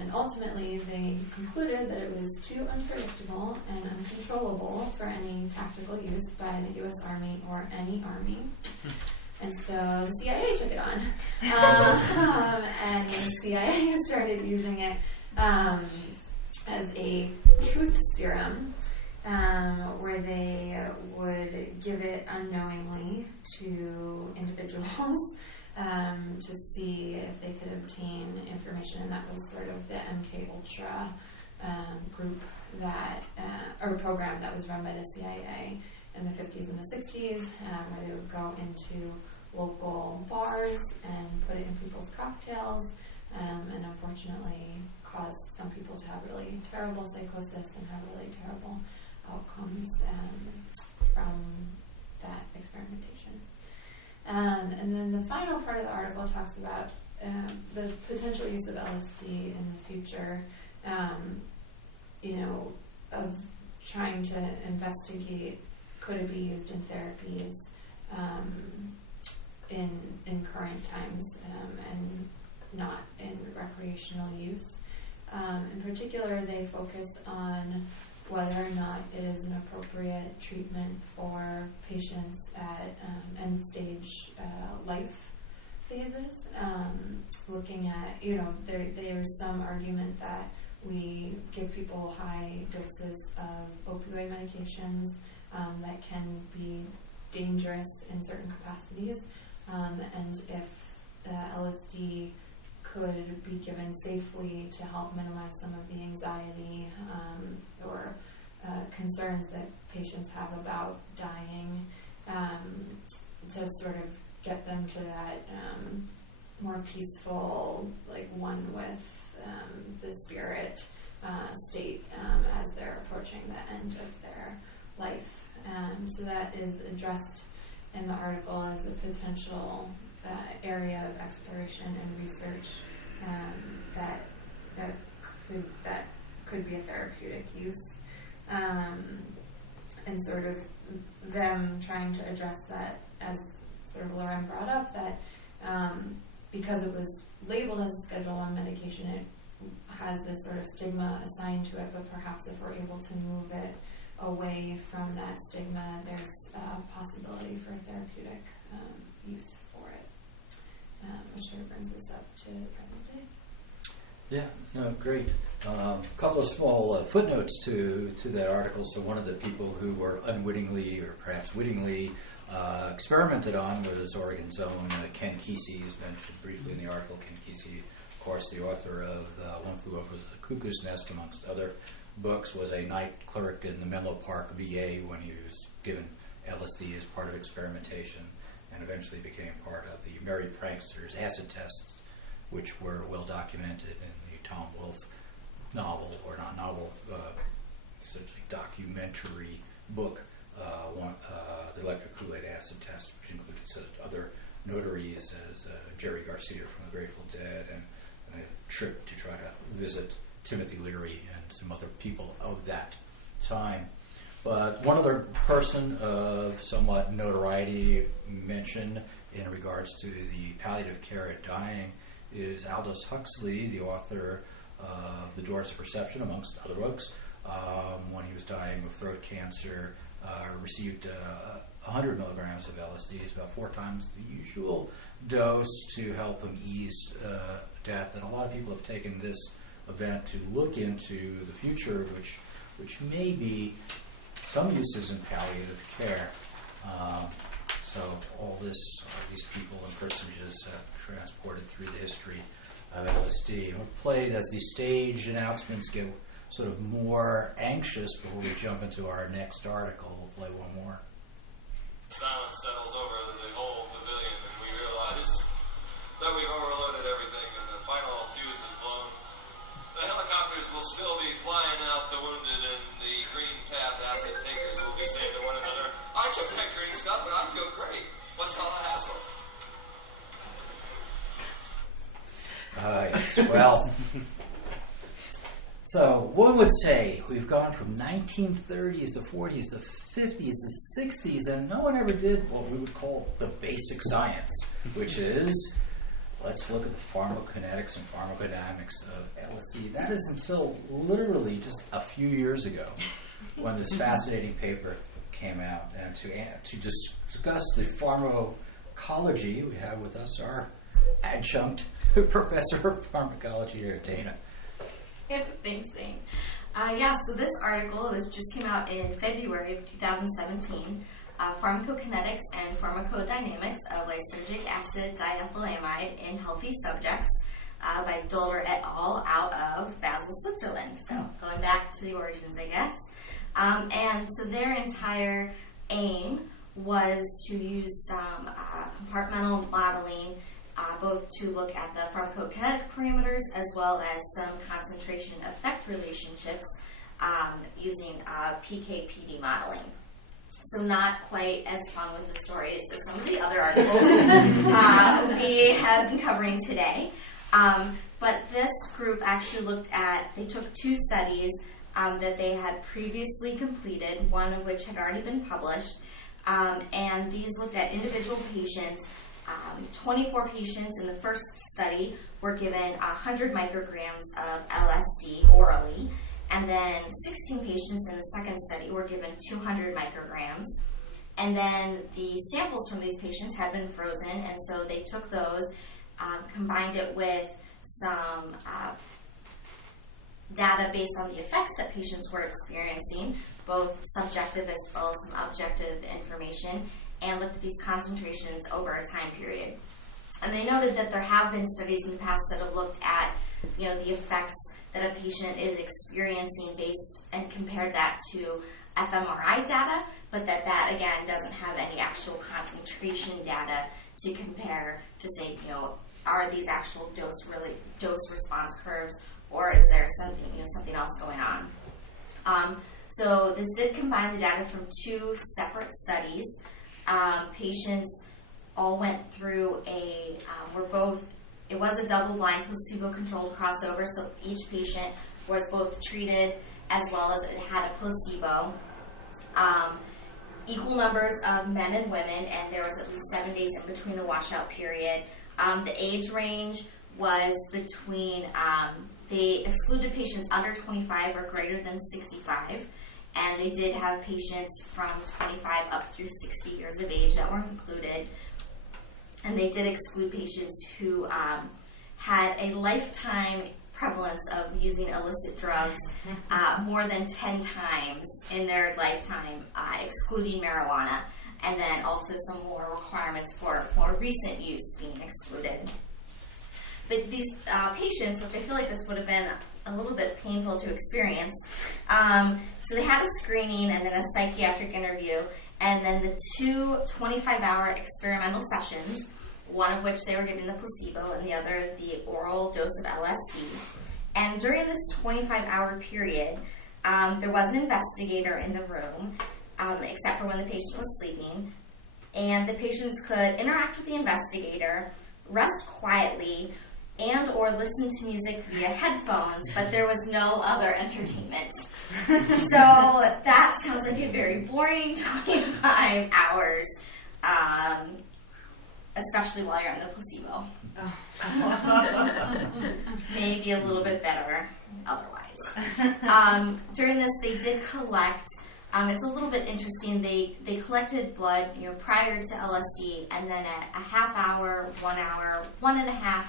And ultimately, they concluded that it was too unpredictable and uncontrollable for any tactical use by the U.S. Army or any Army. And so the CIA took it on. And the CIA started using it as a truth serum, where they would give it unknowingly to individuals to see if they could obtain information. And that was sort of the MK Ultra group that, or program that was run by the CIA in the 50s and the 60s, where they would go into local bars and put it in people's cocktails, and unfortunately caused some people to have really terrible psychosis and have really terrible outcomes from that experimentation. And then the final part of the article talks about the potential use of LSD in the future, of trying to investigate, could it be used in therapies in current times, and not in recreational use. In particular, they focus on whether or not it is an appropriate treatment for patients at end-stage life phases. Looking at, there's some argument that we give people high doses of opioid medications that can be dangerous in certain capacities, and if LSD could be given safely to help minimize some of the anxiety or concerns that patients have about dying, to sort of get them to that more peaceful, one with the spirit state as they're approaching the end of their life. So that is addressed in the article as a potential area of exploration and research that could be a therapeutic use, and sort of them trying to address that, as sort of Lauren brought up, that because it was labeled as a Schedule I medication, it has this sort of stigma assigned to it, but perhaps if we're able to move it away from that stigma, there's a possibility for therapeutic use for it, which sort of brings us up to the present day. Yeah, no, great. A couple of small footnotes to that article. So one of the people who were unwittingly or perhaps wittingly experimented on was Oregon's own Ken Kesey, who's mentioned briefly in the article. Ken Kesey, of course, the author of One Flew Over the Cuckoo's Nest, amongst other books, was a night clerk in the Menlo Park VA when he was given LSD as part of experimentation, and eventually became part of the Merry Pranksters acid tests, which were well documented in the Tom Wolfe novel, or not novel, essentially documentary book the electrocholic acid test, which included other notaries as Jerry Garcia from the Grateful Dead, and a trip to try to visit Timothy Leary and some other people of that time. But one other person of somewhat notoriety mentioned in regards to the palliative care at dying is Aldous Huxley, the author of The Doors of Perception, amongst other books. When he was dying of throat cancer, received 100 milligrams of LSD, about 4 times the usual dose, to help him ease death. And a lot of people have taken this event to look into the future, which may be some uses in palliative care. So all these people and personages transported through the history of LSD. And we'll play it as the stage announcements get sort of more anxious before we jump into our next article. We'll play one more. Silence settles over the whole pavilion, and we realize that we've overloaded everything, and the final fuse is blown. The helicopters will still be flying out the wounded, and the green tab acid takers will be saying to one another, I took that green stuff and I feel great. What's all the hassle? Yes. Well, so one would say we've gone from 1930s, the 40s, the 50s, the 60s, and no one ever did what we would call the basic science, which is, let's look at the pharmacokinetics and pharmacodynamics of LSD. That is until literally just a few years ago when this fascinating paper came out. And to discuss the pharmacology, we have with us our adjunct professor of pharmacology here, Dana. Thanks, Zane. So this article just came out in February of 2017. Pharmacokinetics and pharmacodynamics of lysergic acid diethylamide in healthy subjects by Dolder et al. Out of Basel, Switzerland. So going back to the origins, I guess. And so their entire aim was to use some compartmental modeling, both to look at the pharmacokinetic parameters as well as some concentration effect relationships using PK/PD modeling. So not quite as fun with the stories as some of the other articles we have been covering today. But this group actually they took 2 studies that they had previously completed, one of which had already been published, and these looked at individual patients. 24 patients in the first study were given 100 micrograms of LSD orally, and then 16 patients in the second study were given 200 micrograms. And then the samples from these patients had been frozen, and so they took those, combined it with some data based on the effects that patients were experiencing, both subjective as well as some objective information, and looked at these concentrations over a time period. And they noted that there have been studies in the past that have looked at, the effects that a patient is experiencing based and compared that to fMRI data, but that again doesn't have any actual concentration data to compare to say, are these actual dose response curves, or is there something else going on? So this did combine the data from 2 separate studies. Patients all went through it was a double-blind placebo-controlled crossover, so each patient was both treated as well as it had a placebo. Equal numbers of men and women, and there was at least 7 days in between the washout period. The age range was between, they excluded patients under 25 or greater than 65. And they did have patients from 25 up through 60 years of age that were included. And they did exclude patients who had a lifetime prevalence of using illicit drugs more than 10 times in their lifetime, excluding marijuana. And then also some more requirements for more recent use being excluded. But these patients, which I feel like this would have been a little bit painful to experience, so they had a screening and then a psychiatric interview, and then the 2 25-hour experimental sessions, one of which they were given the placebo and the other the oral dose of LSD. And during this 25-hour period, there was an investigator in the room, except for when the patient was sleeping. And the patients could interact with the investigator, rest quietly, and or listen to music via headphones, but there was no other entertainment. So that sounds like a very boring 25 hours, especially while you're on the placebo. Maybe a little bit better otherwise. During this, they did collect, it's a little bit interesting, they collected blood prior to LSD, and then at a half hour, 1 hour, 1.5,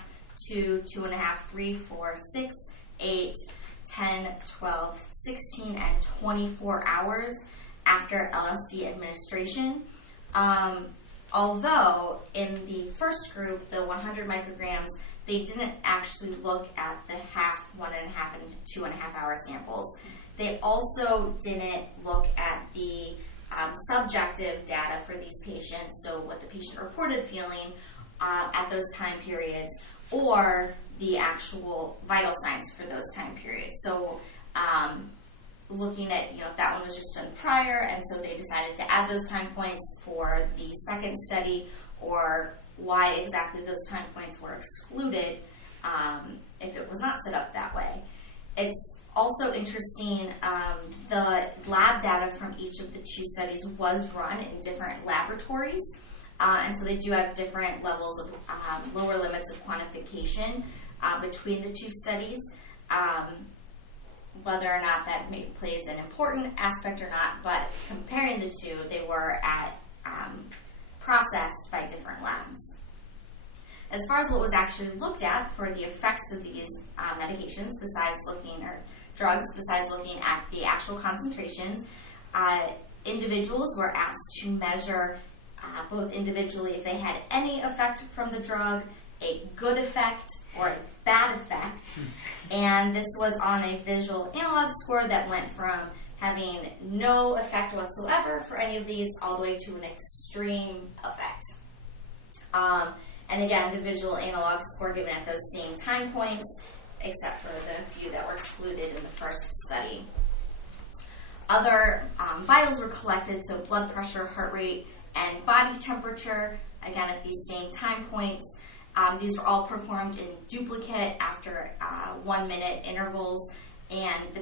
2, 2.5, 3, 4, 6, 8, 10, 12, 16, and 24 hours after LSD administration. Although in the first group, the 100 micrograms, they didn't actually look at the half, 1.5, and 2.5 hour samples. They also didn't look at the subjective data for these patients, so what the patient reported feeling at those time periods, or the actual vital signs for those time periods. So looking at, if that one was just done prior, and so they decided to add those time points for the second study, or why exactly those time points were excluded if it was not set up that way. It's also interesting, the lab data from each of the two studies was run in different laboratories. And so they do have different levels of lower limits of quantification between the two studies. Whether or not that plays an important aspect or not, but comparing the two, they were processed by different labs. As far as what was actually looked at for the effects of these medications, drugs, besides looking at the actual concentrations, individuals were asked to measure both individually if they had any effect from the drug, a good effect, or a bad effect. And this was on a visual analog score that went from having no effect whatsoever for any of these all the way to an extreme effect. And again, the visual analog score given at those same time points, except for the few that were excluded in the first study. Other vitals were collected, so blood pressure, heart rate, and body temperature, again at these same time points. These were all performed in duplicate after 1 minute intervals, and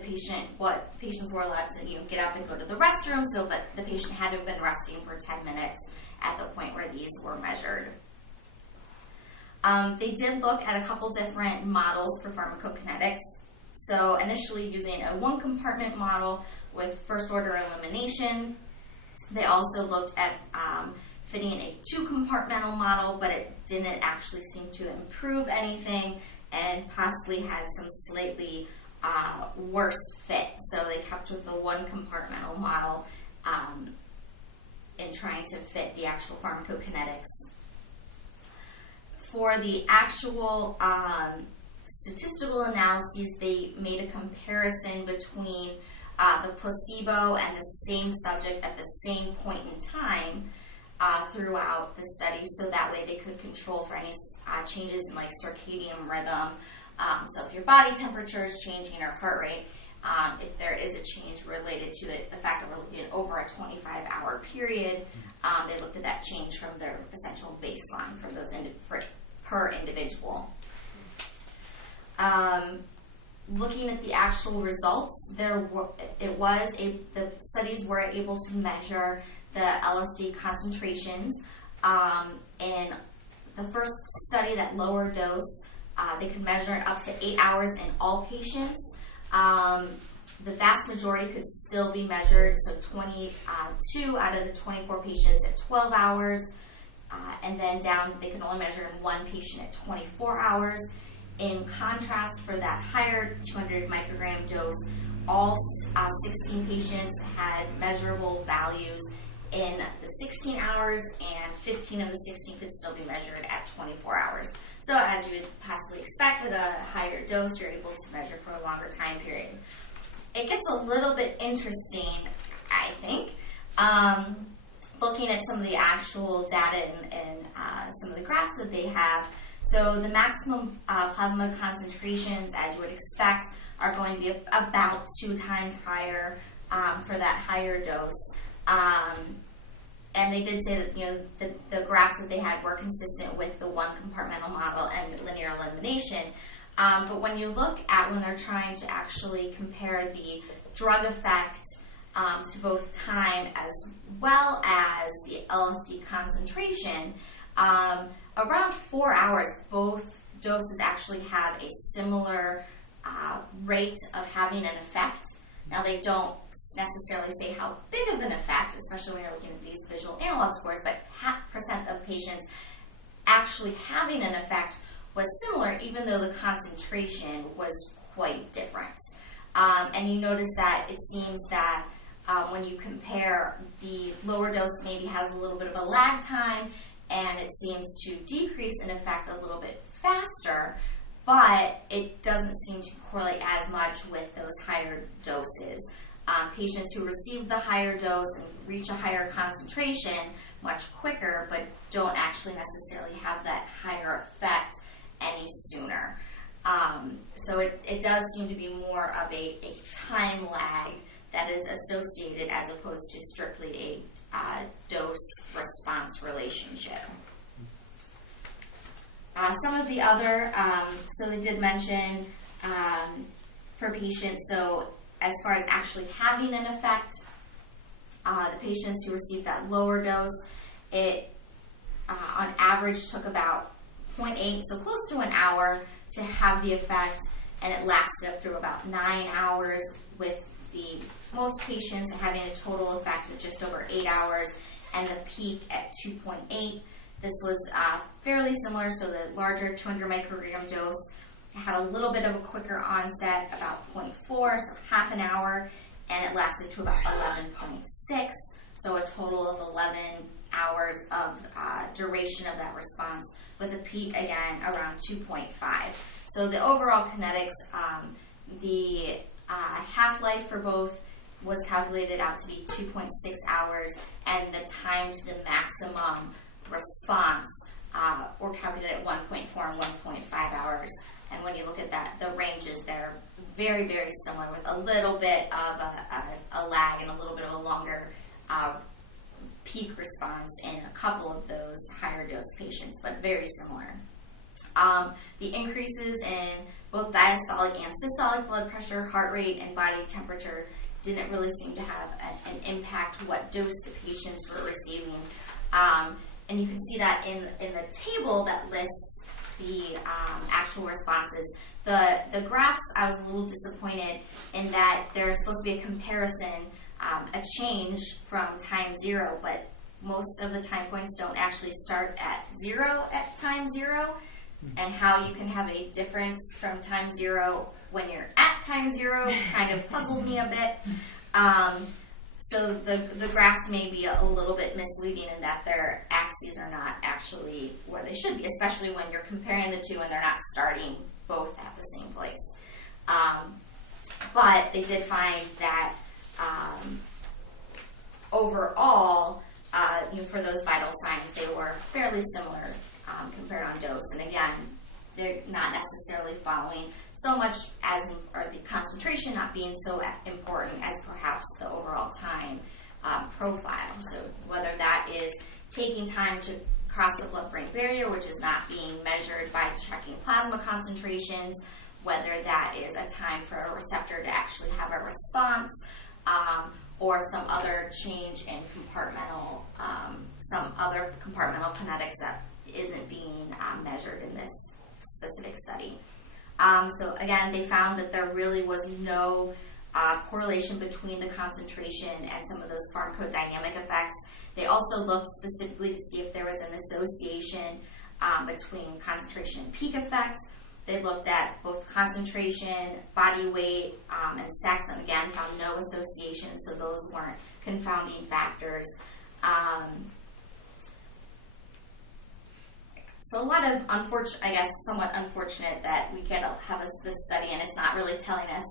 patients were allowed to get up and go to the restroom, but the patient had to have been resting for 10 minutes at the point where these were measured. They did look at a couple different models for pharmacokinetics. So initially using a 1-compartment model with first-order elimination. They also looked at fitting a 2-compartmental model, but it didn't actually seem to improve anything and possibly had some slightly worse fit. So they kept with the 1-compartmental model in trying to fit the actual pharmacokinetics. For the actual statistical analyses, they made a comparison between the placebo and the same subject at the same point in time throughout the study, so that way they could control for any changes in circadian rhythm. So if your body temperature is changing or heart rate, if there is a change related to it, the fact that we're looking at over a 25-hour period, they looked at that change from their essential baseline for those per individual. Looking at the actual results, the studies were able to measure the LSD concentrations. In the first study, that lower dose, they could measure it up to 8 hours in all patients. The vast majority could still be measured, so 22 out of the 24 patients at 12 hours, and then down, they can only measure in 1 patient at 24 hours. In contrast, for that higher 200 microgram dose, all 16 patients had measurable values in the 16 hours, and 15 of the 16 could still be measured at 24 hours. So as you would possibly expect, at a higher dose, you're able to measure for a longer time period. It gets a little bit interesting, I think, looking at some of the actual data and some of the graphs that they have. So the maximum plasma concentrations, as you would expect, are going to be about 2 times higher for that higher dose. And they did say that, you know, the graphs that they had were consistent with the one compartmental model and linear elimination. But when you look at when they're trying to actually compare the drug effect to both time as well as the LSD concentration, around 4 hours, both doses actually have a similar rate of having an effect. Now, they don't necessarily say how big of an effect, especially when you're looking at these visual analog scores, but % of patients actually having an effect was similar, even though the concentration was quite different. And you notice that it seems that when you compare, the lower dose maybe has a little bit of a lag time, and it seems to decrease in effect a little bit faster, but it doesn't seem to correlate as much with those higher doses. Patients who receive the higher dose and reach a higher concentration much quicker, but don't actually necessarily have that higher effect any sooner. So it does seem to be more of a time lag that is associated as opposed to strictly a dose-response relationship. Some of the other, so they did mention for patients, so as far as actually having an effect, the patients who received that lower dose, it on average took about 0.8, so close to an hour to have the effect, and it lasted up through about 9 hours, with the most patients having a total effect of just over 8 hours, and the peak at 2.8. This was fairly similar, so the larger 200 microgram dose had a little bit of a quicker onset, about 0.4, so half an hour, and it lasted to about 11.6, so a total of 11 hours of duration of that response, with a peak again around 2.5. So the overall kinetics, the half-life for both was calculated out to be 2.6 hours, and the time to the maximum response were calculated at 1.4 and 1.5 hours. And when you look at that, the ranges, they're very, very similar, with a little bit of a lag and a little bit of a longer peak response in a couple of those higher dose patients, but very similar. The increases in both diastolic and systolic blood pressure, heart rate, and body temperature didn't really seem to have an impact what dose the patients were receiving. And you can see that in the table that lists the actual responses. The graphs, I was a little disappointed in that there's supposed to be a comparison, a change from time 0, but most of the time points don't actually start at 0 at time 0, and how you can have a difference from time 0 when you're at time 0 kind of puzzled me a bit. So the graphs may be a little bit misleading in that their axes are not actually where they should be, especially when you're comparing the two and they're not starting both at the same place. But they did find that overall, for those vital signs, they were fairly similar compared on dose. And again, they're not necessarily following so much as, or the concentration not being so important as perhaps the overall time profile. So whether that is taking time to cross the blood-brain barrier, which is not being measured by checking plasma concentrations, whether that is a time for a receptor to actually have a response, or some other change in some other compartmental kinetics that isn't being measured in this specific study. So again, they found that there really was no correlation between the concentration and some of those pharmacodynamic effects. They also looked specifically to see if there was an association between concentration and peak effect. They looked at both concentration, body weight, and sex, and again found no association, so those weren't confounding factors. So a lot of somewhat unfortunate that we get have this study and it's not really telling us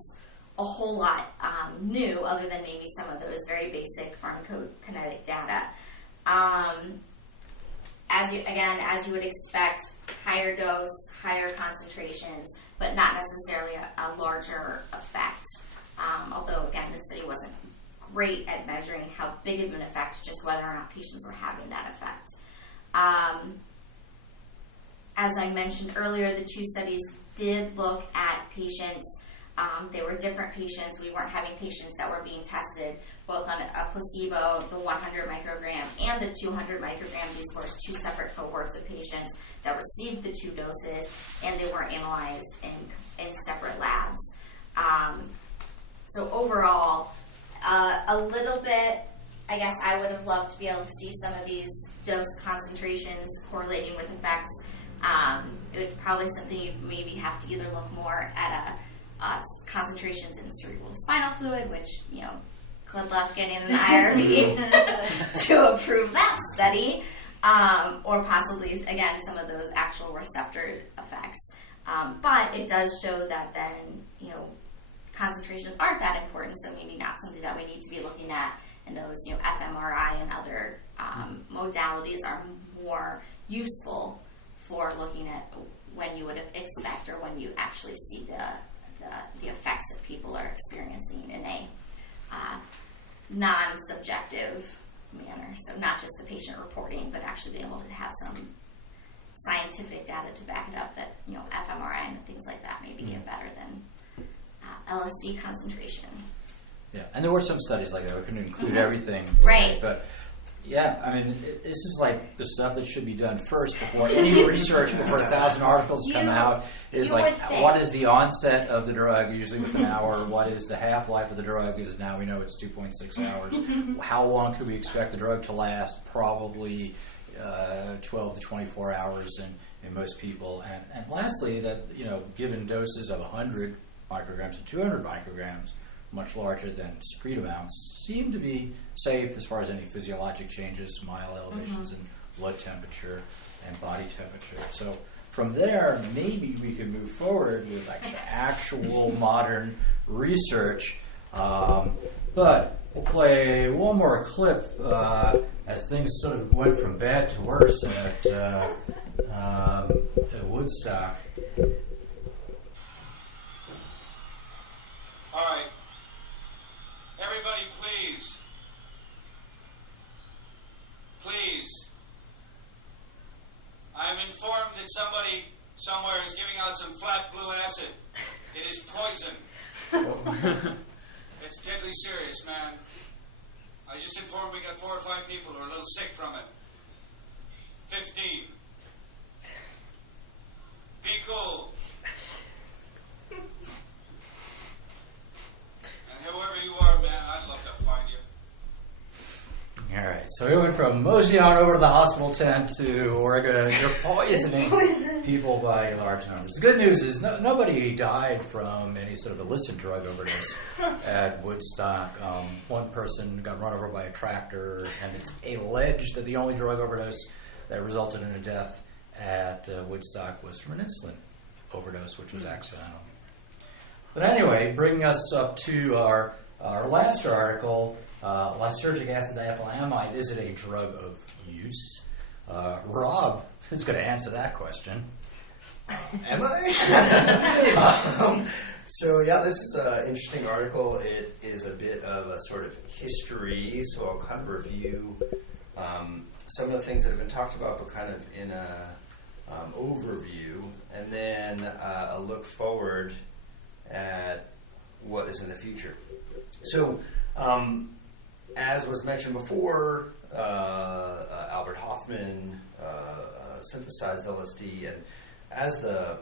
a whole lot new, other than maybe some of those very basic pharmacokinetic data. As you would expect, higher dose, higher concentrations, but not necessarily a larger effect. Although again, this study wasn't great at measuring how big of an effect, just whether or not patients were having that effect. As I mentioned earlier, the 2 studies did look at patients. They were different patients. We weren't having patients that were being tested both on a placebo, the 100 microgram, and the 200 microgram. These were 2 separate cohorts of patients that received the 2 doses, and they were analyzed in separate labs. So overall, a little bit, I guess I would have loved to be able to see some of these dose concentrations correlating with effects. It was probably something you'd maybe have to either look more at concentrations in cerebral spinal fluid, which, good luck getting an IRB to approve that study, or possibly, again, some of those actual receptor effects. But it does show that then, concentrations aren't that important, so maybe not something that we need to be looking at, and those, fMRI and other modalities are more useful for looking at when you would expect or when you actually see the effects that people are experiencing in a non-subjective manner. So not just the patient reporting, but actually being able to have some scientific data to back it up that, fMRI and things like that may be better than LSD concentration. Yeah, and there were some studies like that. We couldn't include everything. Right. But yeah, I mean, this is like the stuff that should be done first before any research, before 1,000 articles come out, is like, what is the onset of the drug, usually within an hour? What is the half-life of the drug? Because now we know it's 2.6 hours. How long could we expect the drug to last? Probably 12 to 24 hours in most people. And lastly, that, given doses of 100 micrograms to 200 micrograms, much larger than discrete amounts, seem to be safe as far as any physiologic changes, mild elevations in blood temperature and body temperature. So from there, maybe we can move forward with actual modern research. But we'll play one more clip as things sort of went from bad to worse at Woodstock. All right. Everybody, please. Please. I'm informed that somebody somewhere is giving out some flat blue acid. It is poison. It's deadly serious, man. I just informed we got 4 or 5 people who are a little sick from it. 15. Be cool. Whoever you are, man, I'd love to find you. All right, so we went from mosey on over to the hospital tent to you're poisoning people by large numbers. The good news is nobody died from any sort of illicit drug overdose at Woodstock. One person got run over by a tractor, and it's alleged that the only drug overdose that resulted in a death at Woodstock was from an insulin overdose, which was accidental. But anyway, bringing us up to our last article, lysergic acid diethylamide, is it a drug of use? Rob is going to answer that question. Am I? This is an interesting article. It is a bit of a sort of history, so I'll kind of review some of the things that have been talked about, but kind of in a overview, and then a look forward at what is in the future. So, as was mentioned before, Albert Hofmann synthesized LSD, and as the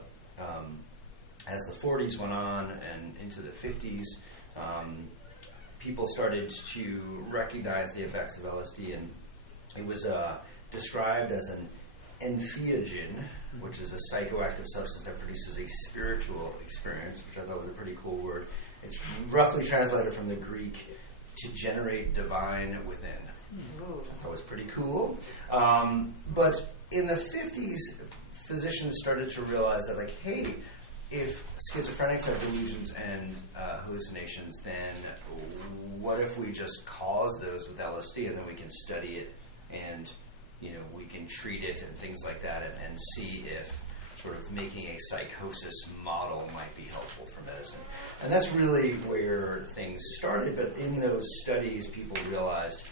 40s went on and into the 50s, people started to recognize the effects of LSD, and it was described as an entheogen, which is a psychoactive substance that produces a spiritual experience, which I thought was a pretty cool word. It's roughly translated from the Greek to generate divine within. Ooh. I thought was pretty cool. But in the 50s, physicians started to realize that, hey, if schizophrenics have delusions and hallucinations, then what if we just cause those with LSD, and then we can study it and we can treat it and things like that, and see if sort of making a psychosis model might be helpful for medicine. And that's really where things started, but in those studies, people realized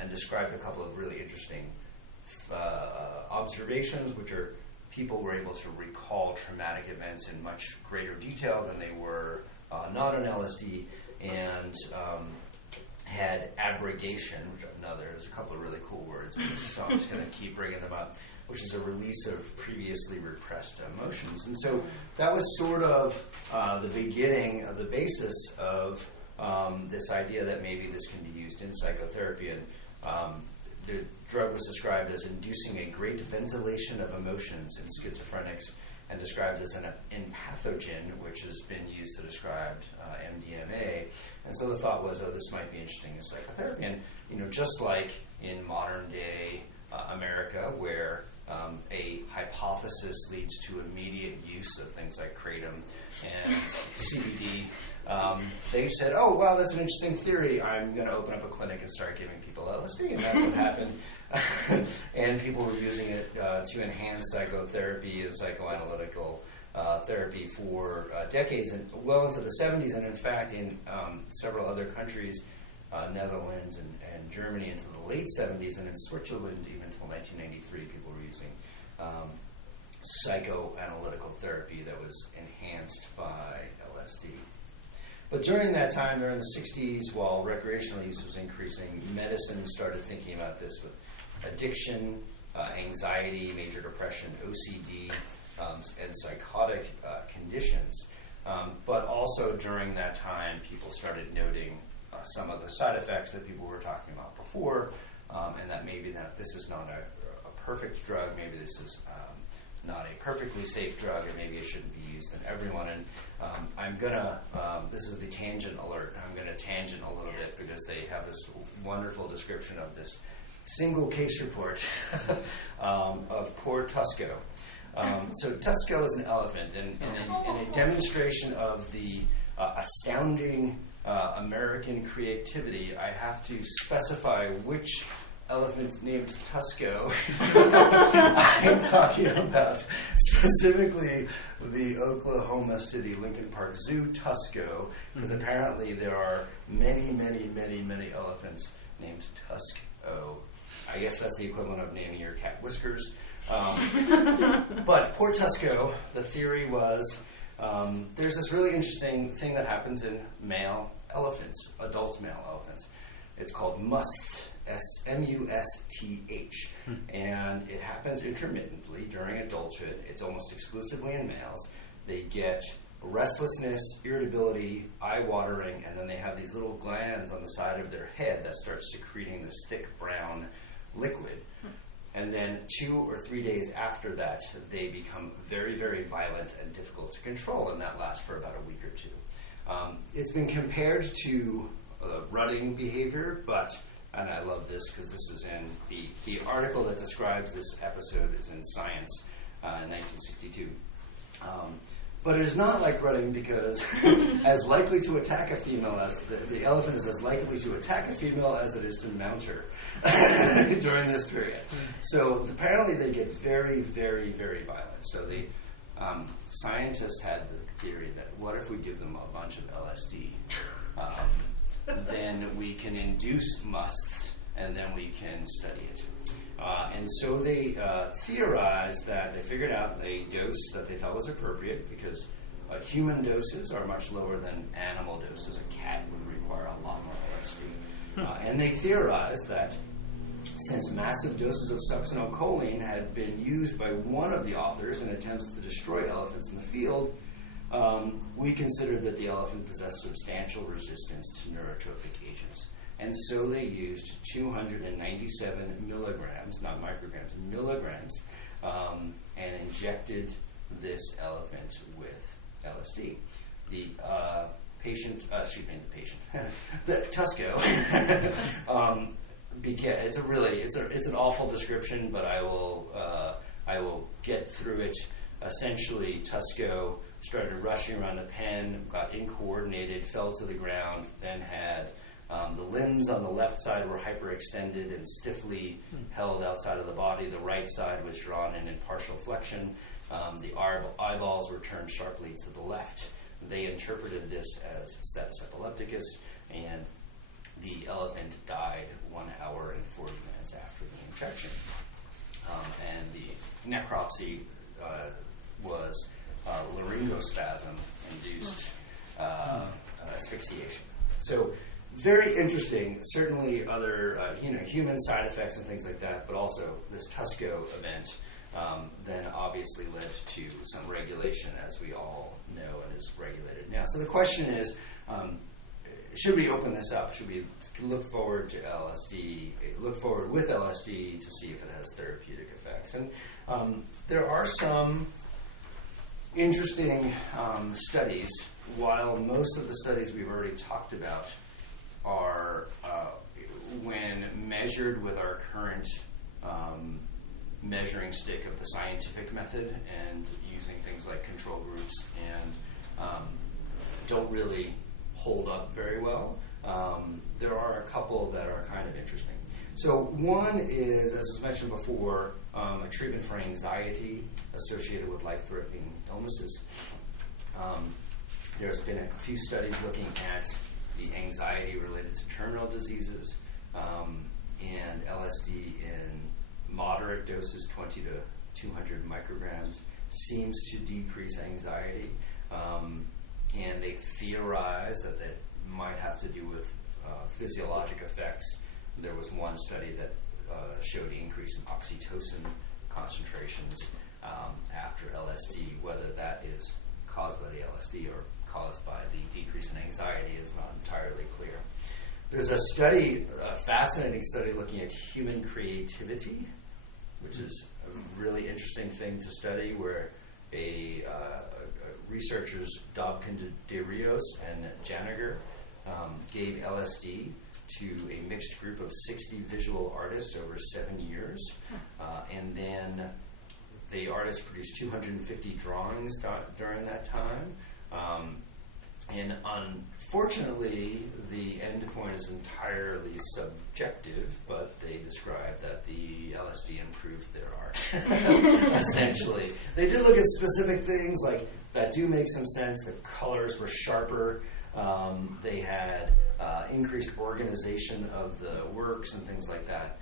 and described a couple of really interesting observations, which are people were able to recall traumatic events in much greater detail than they were not on LSD, and had abrogation, which there's a couple of really cool words in this, so I'm just going to keep bringing them up, which is a release of previously repressed emotions. And so that was sort of the beginning of the basis of this idea that maybe this can be used in psychotherapy. And the drug was described as inducing a great ventilation of emotions in schizophrenics, and described as an empathogen, which has been used to describe MDMA. And so the thought was, this might be interesting in psychotherapy. And just like in modern day America, where a hypothesis leads to immediate use of things like kratom and CBD, they said, oh, wow, that's an interesting theory. I'm going to open up a clinic and start giving people LSD. And that's what happened. And people were using it to enhance psychotherapy and psychoanalytical therapy for decades, and well into the 70s. And in fact, in several other countries, Netherlands and Germany into the late 70s, and in Switzerland even until 1993, people were using psychoanalytical therapy that was enhanced by LSD. But during that time, during the 60s, while recreational use was increasing, medicine started thinking about this with addiction, anxiety, major depression, OCD, and psychotic conditions. But also during that time, people started noting some of the side effects that people were talking about before, and that maybe that this is not a perfect drug, maybe this is not a perfectly safe drug, and maybe it shouldn't be used in everyone. And I'm going to, this is the tangent alert, I'm going to tangent a little bit because they have this wonderful description of this single case report of poor Tusco. So Tusco is an elephant, and in a demonstration of the astounding American creativity, I have to specify which elephant named Tusco I'm talking about. Specifically, the Oklahoma City Lincoln Park Zoo Tusco, because apparently there are many, many, many, many elephants named Tusco. I guess that's the equivalent of naming your cat Whiskers. But poor Tusco, the theory was there's this really interesting thing that happens in male elephants, adult male elephants. It's called musth, M-U-S-T-H, and it happens intermittently during adulthood. It's almost exclusively in males. They get restlessness, irritability, eye watering, and then they have these little glands on the side of their head that start secreting this thick brown liquid. And then 2 or 3 days after that, they become very, very violent and difficult to control, and that lasts for about a week or two. It's been compared to rutting behavior, but, and I love this because this is in the article that describes this episode is in Science in 1962. But it is not like rutting because as likely to attack a female as the elephant is as likely to attack a female as it is to mount her during this period. So apparently they get very, very, very violent. So the scientists had the theory that what if we give them a bunch of LSD? Then we can induce musth and then we can study it. And so they theorized that they figured out a dose that they thought was appropriate because human doses are much lower than animal doses. A cat would require a lot more LSD. And they theorized that since massive doses of succinylcholine had been used by one of the authors in attempts to destroy elephants in the field, we considered that the elephant possessed substantial resistance to neurotropic agents. And so they used 297 milligrams, not micrograms, milligrams, and injected this elephant with LSD. The Tusco, it's an awful description, but I will get through it. Essentially, Tusco started rushing around the pen, got incoordinated, fell to the ground, then had the limbs on the left side were hyperextended and stiffly held outside of the body. The right side was drawn in partial flexion. The eyeballs were turned sharply to the left. They interpreted this as status epilepticus, and the elephant died 1 hour and 40 minutes after the injection. And the necropsy was laryngospasm-induced asphyxiation. So very interesting. Certainly other human side effects and things like that, but also this Tusco event then obviously led to some regulation, as we all know, and is regulated now. So the question is, should we open this up? Should we look forward to LSD? Look forward with LSD to see if it has therapeutic effects? And there are some interesting studies. While most of the studies we've already talked about are, when measured with our current measuring stick of the scientific method and using things like control groups, and don't really hold up very well. There are a couple that are kind of interesting. So one is, as was mentioned before, a treatment for anxiety associated with life-threatening illnesses. There's been a few studies looking at the anxiety related to terminal diseases, and LSD in moderate doses, 20 to 200 micrograms, seems to decrease anxiety. And they theorize that might have to do with physiologic effects. There was one study that showed increase in oxytocin concentrations after LSD. Whether that is caused by the LSD or caused by the decrease in anxiety is not entirely clear. There's a study, a fascinating study looking at human creativity, which is a really interesting thing to study, where researchers Dobkin de Rios and Janiger gave LSD to a mixed group of 60 visual artists over 7 years, and then the artists produced 250 drawings during that time. And unfortunately, the endpoint is entirely subjective, but they describe that the LSD improved their art, essentially. They did look at specific things like that do make some sense. The colors were sharper. They had increased organization of the works and things like that.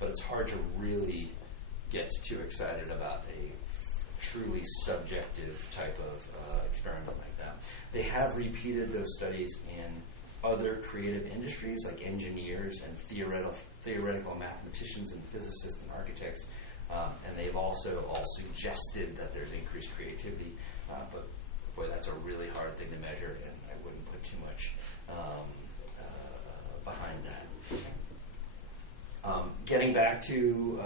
But it's hard to really get too excited about a truly subjective type of experiment like that. They have repeated those studies in other creative industries like engineers and theoretical mathematicians and physicists and architects, and they've also all suggested that there's increased creativity, but boy, that's a really hard thing to measure, and I wouldn't put too much behind that. Getting back to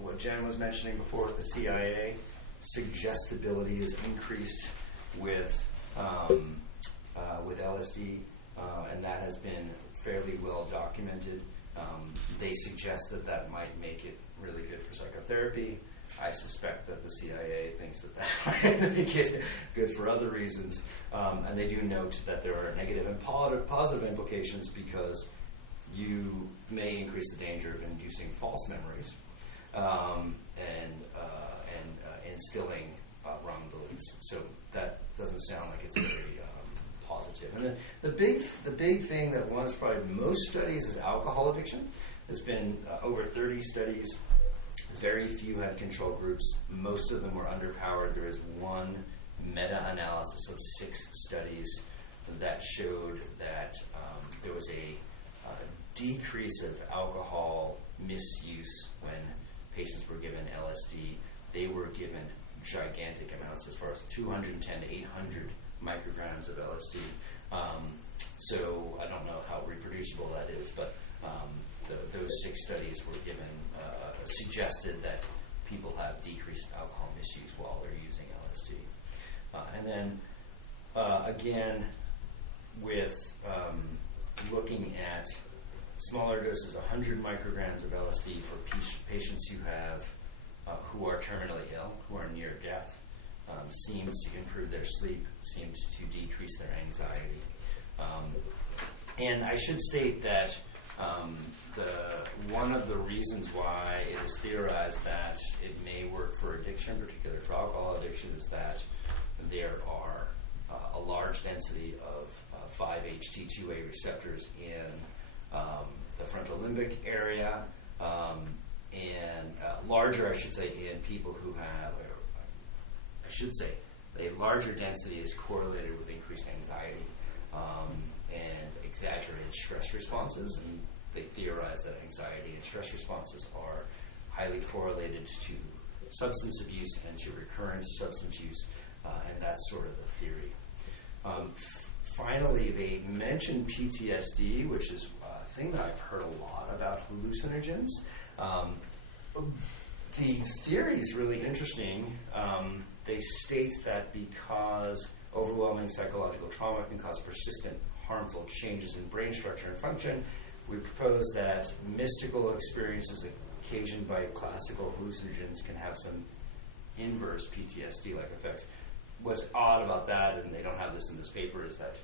what Jen was mentioning before with the CIA, suggestibility is increased with LSD, and that has been fairly well documented. They suggest that might make it really good for psychotherapy. I suspect that the CIA thinks that might make it good for other reasons, and they do note that there are negative and positive implications because you may increase the danger of inducing false memories and instilling wrong beliefs. So that doesn't sound like it's very positive. And then the big thing that one is probably most studies is alcohol addiction. There's been over 30 studies. Very few had control groups. Most of them were underpowered. There is one meta-analysis of 6 studies that showed that there was a decrease of alcohol misuse when patients were given LSD. They were given gigantic amounts, as far as 210 to 800 micrograms of LSD. So I don't know how reproducible that is, but those 6 studies were given, suggested that people have decreased alcohol misuse while they're using LSD. And then, again, with looking at smaller doses, 100 micrograms of LSD for patients who are terminally ill, who are near death, seems to improve their sleep, seems to decrease their anxiety. And I should state that One of the reasons why it is theorized that it may work for addiction, particularly for alcohol addiction, is that there are a large density of 5-HT2A receptors in the frontal limbic area, and larger, I should say, in people who have, I should say, a larger density is correlated with increased anxiety and exaggerated stress responses, and they theorize that anxiety and stress responses are highly correlated to substance abuse and to recurrent substance use, and that's sort of the theory. Finally, they mentioned PTSD, which is a thing that I've heard a lot about hallucinogens. The theory is really interesting. They state that because overwhelming psychological trauma can cause persistent harmful changes in brain structure and function, we propose that mystical experiences occasioned by classical hallucinogens can have some inverse PTSD-like effects. What's odd about that, and they don't have this in this paper, is that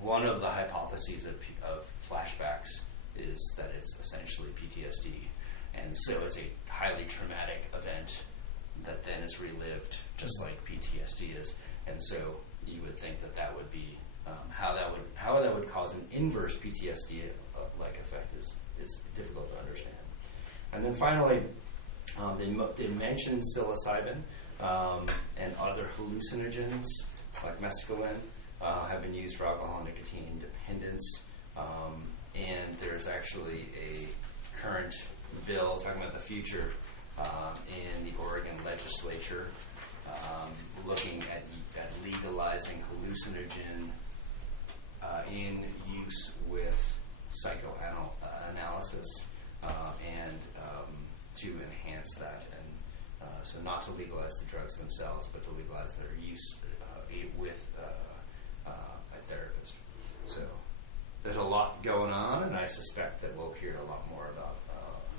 one of the hypotheses of flashbacks is that it's essentially PTSD. And so it's a highly traumatic event that then is relived, just like PTSD is. And so you would think that would be how that would cause an inverse PTSD-like effect is difficult to understand. And then finally, they mentioned psilocybin and other hallucinogens like mescaline have been used for alcohol and nicotine dependence. And there's actually a current bill talking about the future in the Oregon legislature looking at legalizing hallucinogen in use with psychoanalysis and to enhance that, and so not to legalize the drugs themselves, but to legalize their use with a therapist. So there's a lot going on, and I suspect that we'll hear a lot more about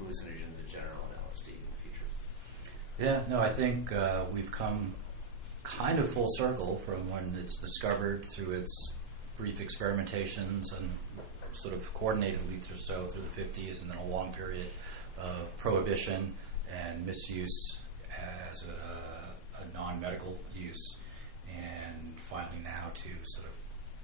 hallucinogens in general and LSD in the future. Yeah, no, I think we've come kind of full circle from when it's discovered through its brief experimentations and sort of coordinatedly through the 50s, and then a long period of prohibition and misuse as a non-medical use, and finally now to sort of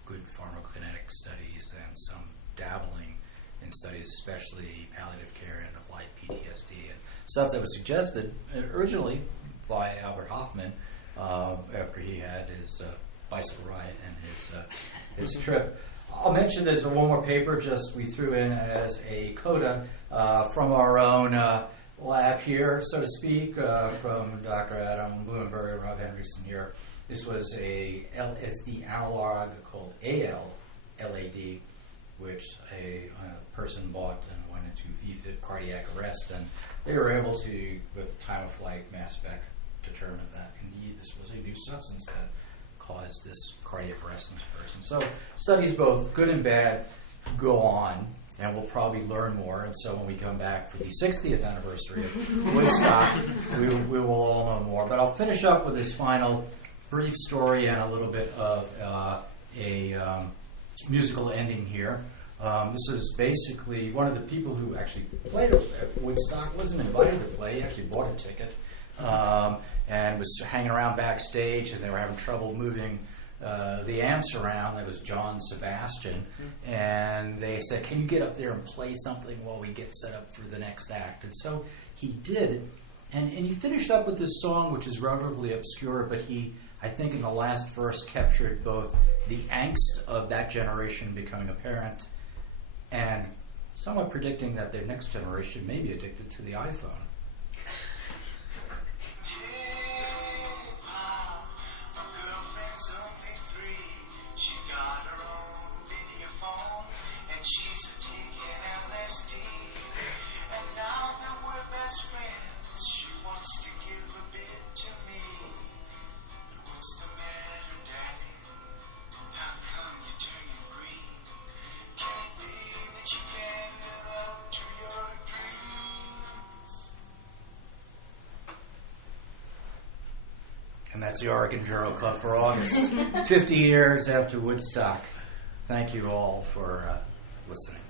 good pharmacokinetic studies and some dabbling in studies, especially palliative care and of light PTSD, and stuff that was suggested originally by Albert Hoffman after he had his bicycle ride and his trip. I'll mention there's one more paper just we threw in as a coda from our own lab here, so to speak, from Dr. Adam Blumenberg and Rob Hendrickson here. This was a LSD analog called LAD, which a person bought and went into VFib cardiac arrest, and they were able to, with time-of-flight mass spec, determine that indeed this was a new substance that caused this cardiac arrest in this person. So studies both good and bad go on, and we'll probably learn more. And so when we come back for the 60th anniversary of Woodstock, we will all know more. But I'll finish up with this final brief story and a little bit of a musical ending here. This is basically one of the people who actually played at Woodstock, wasn't invited to play, he actually bought a ticket, and was hanging around backstage, and they were having trouble moving the amps around. That was John Sebastian, and they said, "Can you get up there and play something while we get set up for the next act?" And so he did, and he finished up with this song, which is relatively obscure, but he, I think in the last verse, captured both the angst of that generation becoming apparent and somewhat predicting that their next generation may be addicted to the iPhone. And that's the Oregon Journal Club for August, 50 years after Woodstock. Thank you all for listening.